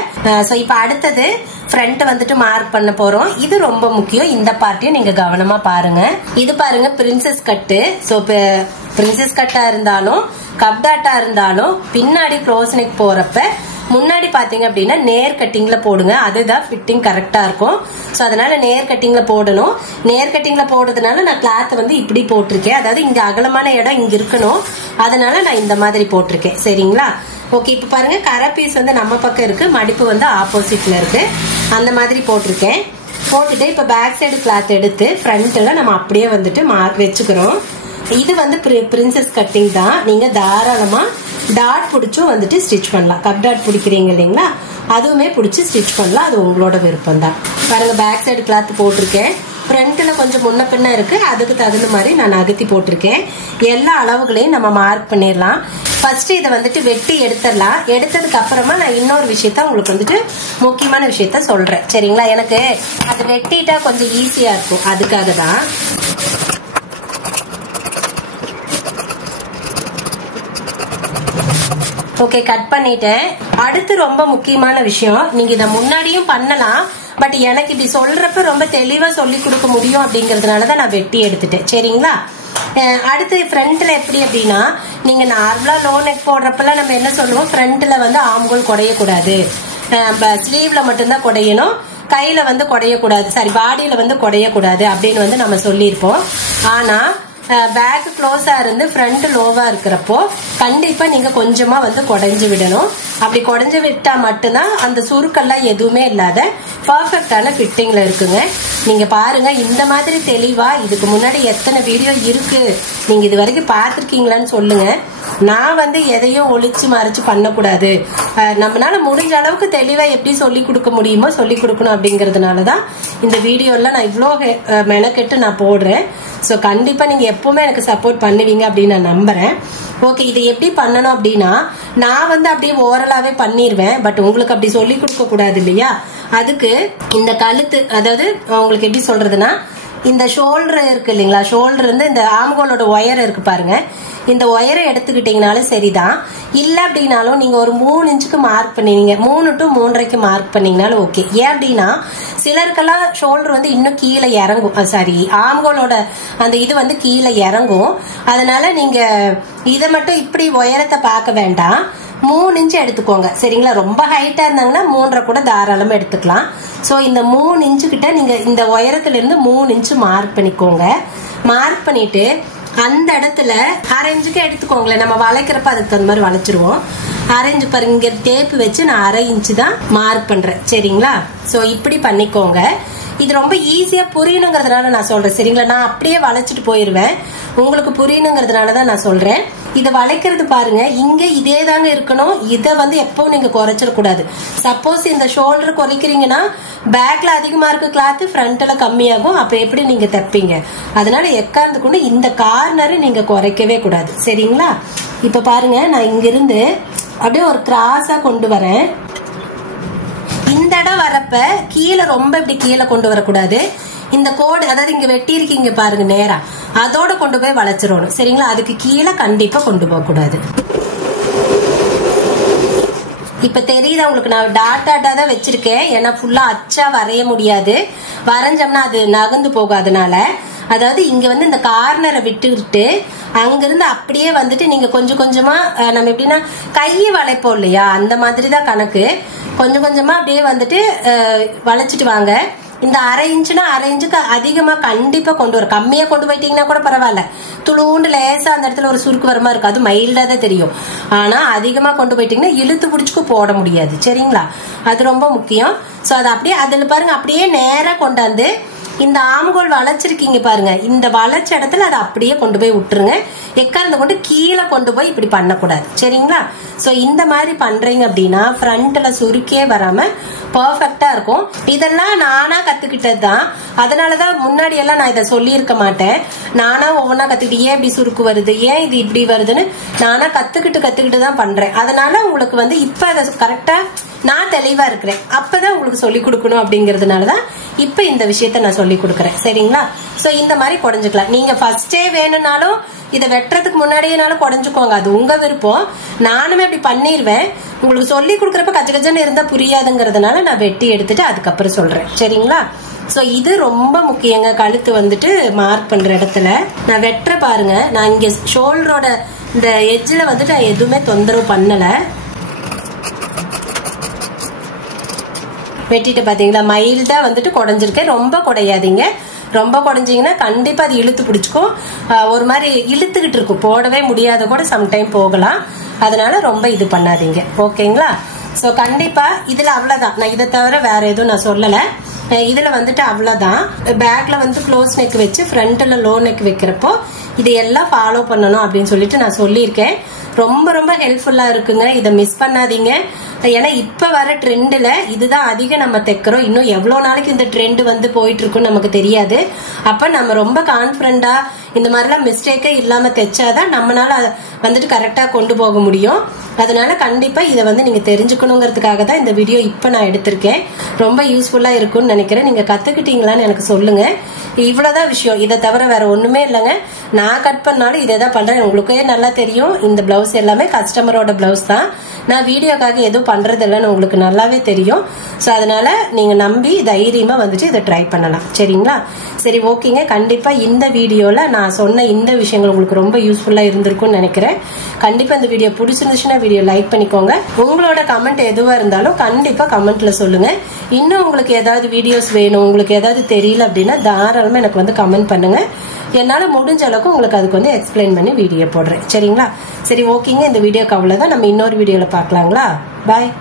சோ இப்ப அடுத்தது ஃப்ரண்ட் வந்துட்டு மார்க் பண்ண போறோம். இது ரொம்ப முக்கியம். இந்த பார்ட்டியும் நீங்க கவனமா பாருங்க. இது பாருங்க பிரின்சஸ் கட்டு. சோ பிரின்சஸ் கட்டா இருந்தாலும் கப்டாட்டா இருந்தாலும் பின்னாடி க்ளோஸ் நெக் போறப்ப முன்னாடி பாத்தீங்க அப்படின்னா நேர் கட்டிங்ல போடுங்க. அதுதான் ஃபிட்டிங் கரெக்டா இருக்கும். சோ அதனால நேர் கட்டிங்ல போடணும். நேர் கட்டிங்ல போடுறதுனால நான் கிளாத் வந்து இப்படி போட்டிருக்கேன். அதாவது இங்க அகலமான இடம் இங்க இருக்கணும், அதனால நான் இந்த மாதிரி போட்டிருக்கேன். சரிங்களா? ஓகே, இப்ப பாருங்க கரை பீஸ் வந்து நம்ம பக்கம் இருக்கு, மடிப்பு வந்து ஆப்போசிட்ல இருக்கு. அந்த மாதிரி போட்டிருக்கேன். போட்டுட்டு இப்ப பேக் சைடு கிளாத் எடுத்து ஃப்ரண்ட்ல நம்ம அப்படியே வந்துட்டு வச்சுக்கிறோம். இது வந்து பிரின்சஸ் கட்டிங் தான். நீங்க தாராளமா டாட் பிடிச்சும் வந்துட்டு ஸ்டிச் பண்ணலாம். கப் டாட் பிடிக்கிறீங்க இல்லைங்களா, அதுவுமே பிடிச்சி ஸ்டிச் பண்ணலாம். அது உங்களோட விருப்பம் தான். பாருங்க, பேக் சைடு கிளாத் போட்டிருக்கேன். ஃப்ரண்ட்ல கொஞ்சம் முன்ன பின்ன இருக்கு, அதுக்கு தகுந்த மாதிரி நான் அகத்தி போட்டிருக்கேன். எல்லா அளவுகளையும் நம்ம மார்க் பண்ணிடலாம். ஃபர்ஸ்ட் இதை வந்துட்டு வெட்டி எடுத்துடலாம். எடுத்ததுக்கு அப்புறமா நான் இன்னொரு விஷயத்த உங்களுக்கு வந்துட்டு முக்கியமான விஷயத்த சொல்றேன். சரிங்களா? எனக்கு அது வெட்டிட்டா கொஞ்சம் ஈஸியா இருக்கும், அதுக்காக தான். ஓகே, கட் பண்ணிட்டேன். அடுத்து ரொம்ப முக்கியமான விஷயம், நீங்க இதை முன்னாடியும் பண்ணலாம், பட் எனக்கு இப்படி சொல்றப்ப ரொம்ப தெளிவா சொல்லி கொடுக்க முடியும் அப்படிங்கறதுனாலதான் நான் வெட்டி எடுத்துட்டேன். சரிங்களா? அடுத்து ஃப்ரண்ட்ல எப்படி அப்படின்னா, நீங்க நார்மலா லோ நெக் போடுறப்பெல்லாம் நம்ம என்ன சொல்லுவோம், ஃப்ரண்ட்ல வந்து ஆம்கோல் குடையக்கூடாது, ஸ்லீவ்ல மட்டும்தான் குடையணும், கையில வந்து குடையக்கூடாது, சாரி பாடியில வந்து குடையக்கூடாது அப்படின்னு வந்து நம்ம சொல்லியிருப்போம். ஆனா பேக் க்ளோஸா இருந்து ஃப்ரண்ட் லோவா இருக்கிறப்போ கண்டிப்பா நீங்க கொஞ்சமா வந்து குடைஞ்சு விடணும். அப்படி குடைஞ்சு விட்டா மட்டும்தான் அந்த சுருக்கெல்லாம் எதுவுமே இல்லாத பர்ஃபெக்டான ஃபிட்டிங்ல இருக்குங்க. நீங்க பாருங்க, இந்த மாதிரி தெளிவா இதுக்கு முன்னாடி எத்தனை வீடியோ இருக்கு, நீங்க இது வரைக்கும் பார்த்திருக்கீங்களான்னு சொல்லுங்க. நான் வந்து எதையும் ஒளிச்சு மறைச்சு பண்ணக்கூடாது, நம்மளால முடிஞ்ச அளவுக்கு தெளிவா எப்படி சொல்லி கொடுக்க முடியுமோ சொல்லி கொடுக்கணும் அப்படிங்கறதுனாலதான் இந்த வீடியோல நான் இவ்வளோ மெனக்கெட்டு நான் போடுறேன். ஸோ கண்டிப்பா நீங்க எப்பவுமே எனக்கு சப்போர்ட் பண்ணுவீங்க அப்படின்னு நான் நம்புறேன். ஓகே, இது எப்படி பண்ணணும் அப்படின்னா, நான் வந்து அப்படியே ஓரலாவே பண்ணிடுவேன், பட் உங்களுக்கு அப்படி சொல்லி கொடுக்க கூடாது இல்லையா. அதுக்கு இந்த கழுத்து, அதாவது உங்களுக்கு எப்படி சொல்றதுன்னா, இந்த ஷோல்டர் இருக்கு இல்லைங்களா, ஷோல்டர் இருந்து இந்த ஆம்கோலோட ஒயர் இருக்கு பாருங்க, இந்த ஒயரை எடுத்துக்கிட்டீங்கனாலும் சரிதான். இல்ல அப்படின்னாலும் நீங்க ஒரு 3 இன்ச்சுக்கு மார்க் பண்ணீங்க, 3 to 3.5 மார்க் பண்ணீங்கனாலும் ஓகே. ஏன் அப்படின்னா சிலருக்கெல்லாம் ஷோல்டர் வந்து இன்னும் கீழே இறங்கும், சாரி ஆம்கோலோட அந்த இது வந்து கீழே இறங்கும். அதனால நீங்க இதை மட்டும் இப்படி உயரத்தை பார்க்க வேண்டாம், 3 இன்ச் எடுத்துக்கோங்க சரிங்களா. ரொம்ப ஹைட்டா இருந்தாங்கன்னா 3.5 கூட தாராளமா எடுத்துக்கலாம். சோ இந்த 3 இன்ச்சு கிட்ட நீங்க இந்த உயரத்துல இருந்து 3 இன்ச்சு மார்க் பண்ணிக்கோங்க. மார்க் பண்ணிட்டு அந்த இடத்துல 1/2 இன்ச்சுக்கு எடுத்துக்கோங்களேன். நம்ம வளைக்கிறப்ப அதுக்கு தகுந்த மாதிரி வளைச்சிருவோம். 1/2 இன்ச்சு பாருங்க, இங்க டேப் வச்சு நான் 1/2 இன்ச்சு தான் மார்க் பண்றேன் சரிங்களா. சோ இப்படி பண்ணிக்கோங்க. இது ரொம்ப ஈஸியா புரியணுங்கிறதுனால நான் சொல்றேன் சரிங்களா. நான் அப்படியே வளைச்சிட்டு போயிருவேன், உங்களுக்கு புரியணுங்கிறதுனாலதான் நான் சொல்றேன். இதை வளைக்கிறது பாருங்க, இங்க இதே தாங்க இருக்கணும். இதை எப்பவும் நீங்க குறைச்சிடக்கூடாது. சப்போஸ் இந்த ஷோல்டர் குறைக்கிறீங்கன்னா பேக்ல அதிகமா இருக்க கிளாத் ஃப்ரண்ட்ல கம்மியாகும். அப்ப எப்படி நீங்க தைப்பீங்க? அதனால எக்கார்ந்து கொண்டு இந்த கார்னரை நீங்க குறைக்கவே கூடாது சரிங்களா. இப்ப பாருங்க, நான் இங்க இருந்து அப்படியே ஒரு கிராஸா கொண்டு வரேன். இந்த இடம் வரப்ப கீழே ரொம்ப இப்படி கீழே கொண்டு வரக்கூடாது. இந்த கோடு அதாவது இங்க வெட்டி இருக்கீங்க பாருங்க நேரா, அதோட கொண்டு போய் வளைச்சிடணும் சரிங்களா. அதுக்கு கீழே கண்டிப்பா கொண்டு போக கூடாது. இப்ப தெரியுதா உங்களுக்கு? நான் டாட்டா தான் வச்சிருக்கேன், ஏன்னா ஃபுல்லா அச்சா வரைய முடியாது. வரைஞ்சோம்னா அது நகர்ந்து போகாதனால. அதாவது இங்க இந்த கார்னரை விட்டுக்கிட்டு அங்கிருந்து அப்படியே நீங்க கொஞ்சம் கொஞ்சமா நம்ம எப்படின்னா கையை வளைப்போம் இல்லையா, அந்த மாதிரி தான் கணக்கு. கொஞ்சம் கொஞ்சமா அப்படியே வளைச்சிட்டு வாங்க. இந்த 1/2 இன்ச்சுனா 1/2 இன்ச்சுக்கு அதிகமா கண்டிப்பா கொண்டு வர. கம்மியா கொண்டு போயிட்டீங்கன்னா கூட பரவாயில்ல, துளுண்டு லேசா அந்த இடத்துல ஒரு சுருக்கு வரமா இருக்கும், அது மைல்டா தான் தெரியும். ஆனா அதிகமா கொண்டு போயிட்டீங்கன்னா இழுத்து பிடிச்சுக்கு போட முடியாது சரிங்களா. அது ரொம்ப முக்கியம். சோ அது அப்படியே அதுல பாருங்க, அப்படியே நேரா கொண்டாந்து இந்த ஆம்கோல் வளைச்சிருக்கீங்க பாருங்க, இந்த வளைச்ச இடத்துல அதை அப்படியே கொண்டு போய் விட்டுருங்க. எக்காரந்த கொண்டு கீழே கொண்டு போய் இப்படி பண்ணக்கூடாது சரிங்களா. சோ இந்த மாதிரி பண்றீங்க அப்படின்னா ஃப்ரண்ட்ல சுருக்கே வராம பர்ஃபெக்டா இருக்கும். இதெல்லாம் நானா கத்துக்கிட்டது தான். அதனாலதான் முன்னாடி எல்லாம் நான் இதை சொல்லி இருக்க மாட்டேன். நானா ஒவ்வொன்னா கத்துக்கிட்டு ஏன் இப்படி சுருக்கு வருது, ஏன் இது இப்படி வருதுன்னு நானா கத்துக்கிட்டு தான் பண்றேன். அதனால உங்களுக்கு இப்ப அதை கரெக்டா நான் தெளிவா இருக்கிறேன். அப்பதான் உங்களுக்கு சொல்லி கொடுக்கணும் அப்படிங்கறதுனாலதான் இப்ப இந்த விஷயத்த நான் சொல்லி கொடுக்கறேன் சரிங்களா. சோ இந்த மாதிரி குறைஞ்சுக்கலாம். நீங்க ஃபர்ஸ்டே வேணும்னாலும் இதை வெட்டுறதுக்கு முன்னாடியேனாலும் குறைஞ்சுக்கோங்க, அது உங்க விருப்பம். நானுமே அப்படி பண்ணிருவேன். உங்களுக்கு சொல்லி கொடுக்கறப்ப கஜகஜன்னு இருந்தா புரியாதுங்கிறதுனால நான் வெட்டி எடுத்துட்டு அதுக்கப்புறம் சொல்றேன் சரிங்களா. சோ இது ரொம்ப முக்கியங்க. கழுத்து மார்க் பண்ற இடத்துல நான் வெட்டுற பாருங்க, நான் இங்க ஷோல்டரோட இந்த எட்ஜ்ல நான் எதுவுமே தொந்தரவு பண்ணல. வெட்டிட்டு பாத்தீங்களா, மைல்டா குறைஞ்சிருக்கேன். ரொம்ப குறையாதீங்க. ரொம்ப குறைஞ்சிங்கன்னா கண்டிப்பா அது இழுத்து பிடிச்சிக்கும், ஒரு மாதிரி இழுத்துக்கிட்டு இருக்கும், போடவே முடியாத கூட சம்டைம் போகலாம். அதனால ரொம்ப இது பண்ணாதீங்க ஓகேங்களா. சோ கண்டிப்பா இதுல அவ்வளவுதான். நான் இதை தவிர வேற எதுவும் நான் சொல்லல. இதுல அவ்வளவுதான். பேக்ல க்ளோஸ் நெக் வச்சு ஃப்ரண்ட்ல லோ நெக் வைக்கிறப்போ இதையெல்லாம் ஃபாலோ பண்ணணும் அப்படின்னு சொல்லிட்டு நான் சொல்லியிருக்கேன். ரொம்ப ரொம்ப ஹெல்ப்ஃபுல்லா இருக்குங்க. இதை மிஸ் பண்ணாதீங்க. ஏன்னா இப்ப வர ட்ரெண்ட்ல இதுதான் அதிகம் நம்ம தைக்கிறோம். இன்னும் எவ்வளவு நாளைக்கு இந்த ட்ரெண்ட் போயிட்டு இருக்குன்னு நமக்கு தெரியாது. அப்ப நம்ம ரொம்ப கான்பிடண்டா இந்த மாதிரிலாம் மிஸ்டேக்கே இல்லாம தைச்சாதான் நம்மளால கரெக்டா கொண்டு போக முடியும். அதனால கண்டிப்பா இதை நீங்க தெரிஞ்சுக்கணுங்கிறதுக்காக தான் இந்த வீடியோ இப்ப நான் எடுத்திருக்கேன். ரொம்ப யூஸ்ஃபுல்லா இருக்கும்னு நினைக்கிறேன். நீங்க கத்துக்கிட்டீங்களான்னு எனக்கு சொல்லுங்க. இவ்வளவுதான் விஷயம். இதை தவிர வேற ஒண்ணுமே இல்லைங்க. நான் கட் பண்ணாலும் இதை தான் பண்றேன். உங்களுக்கே நல்லா தெரியும், இந்த பிளவுஸ் எல்லாமே கஸ்டமரோட பிளவுஸ் தான். நான் வீடியோக்காக எதுவும் பண்றது இல்லைன்னு உங்களுக்கு நல்லாவே தெரியும். சோ அதனால நீங்க நம்பி தைரியமா இதை ட்ரை பண்ணலாம் சரிங்களா. சரி ஓகேங்க. கண்டிப்பா இந்த வீடியோல நான் சொன்ன இந்த விஷயங்கள் உங்களுக்கு ரொம்ப யூஸ்ஃபுல்லா இருந்திருக்கும்னு நினைக்கிறேன். கண்டிப்பா இந்த வீடியோ பிடிச்சிருந்துச்சுன்னா வீடியோ லைக் பண்ணிக்கோங்க. உங்களோட கமெண்ட் எதுவா இருந்தாலும் கண்டிப்பா கமெண்ட்ல சொல்லுங்க. இன்னும் உங்களுக்கு ஏதாவது வீடியோஸ் வேணும், உங்களுக்கு ஏதாவது தெரியல அப்படின்னா தாராளமா எனக்கு கமெண்ட் பண்ணுங்க. என்னால முடிஞ்ச அளவுக்கு உங்களுக்கு அதுக்கு எக்ஸ்பிளைன் பண்ணி வீடியோ போடுறேன் சரிங்களா. சரி ஓகேங்க. இந்த வீடியோக்கு அவ்வளவுதான். நம்ம இன்னொரு வீடியோல பாக்கலாங்களா. பாய்.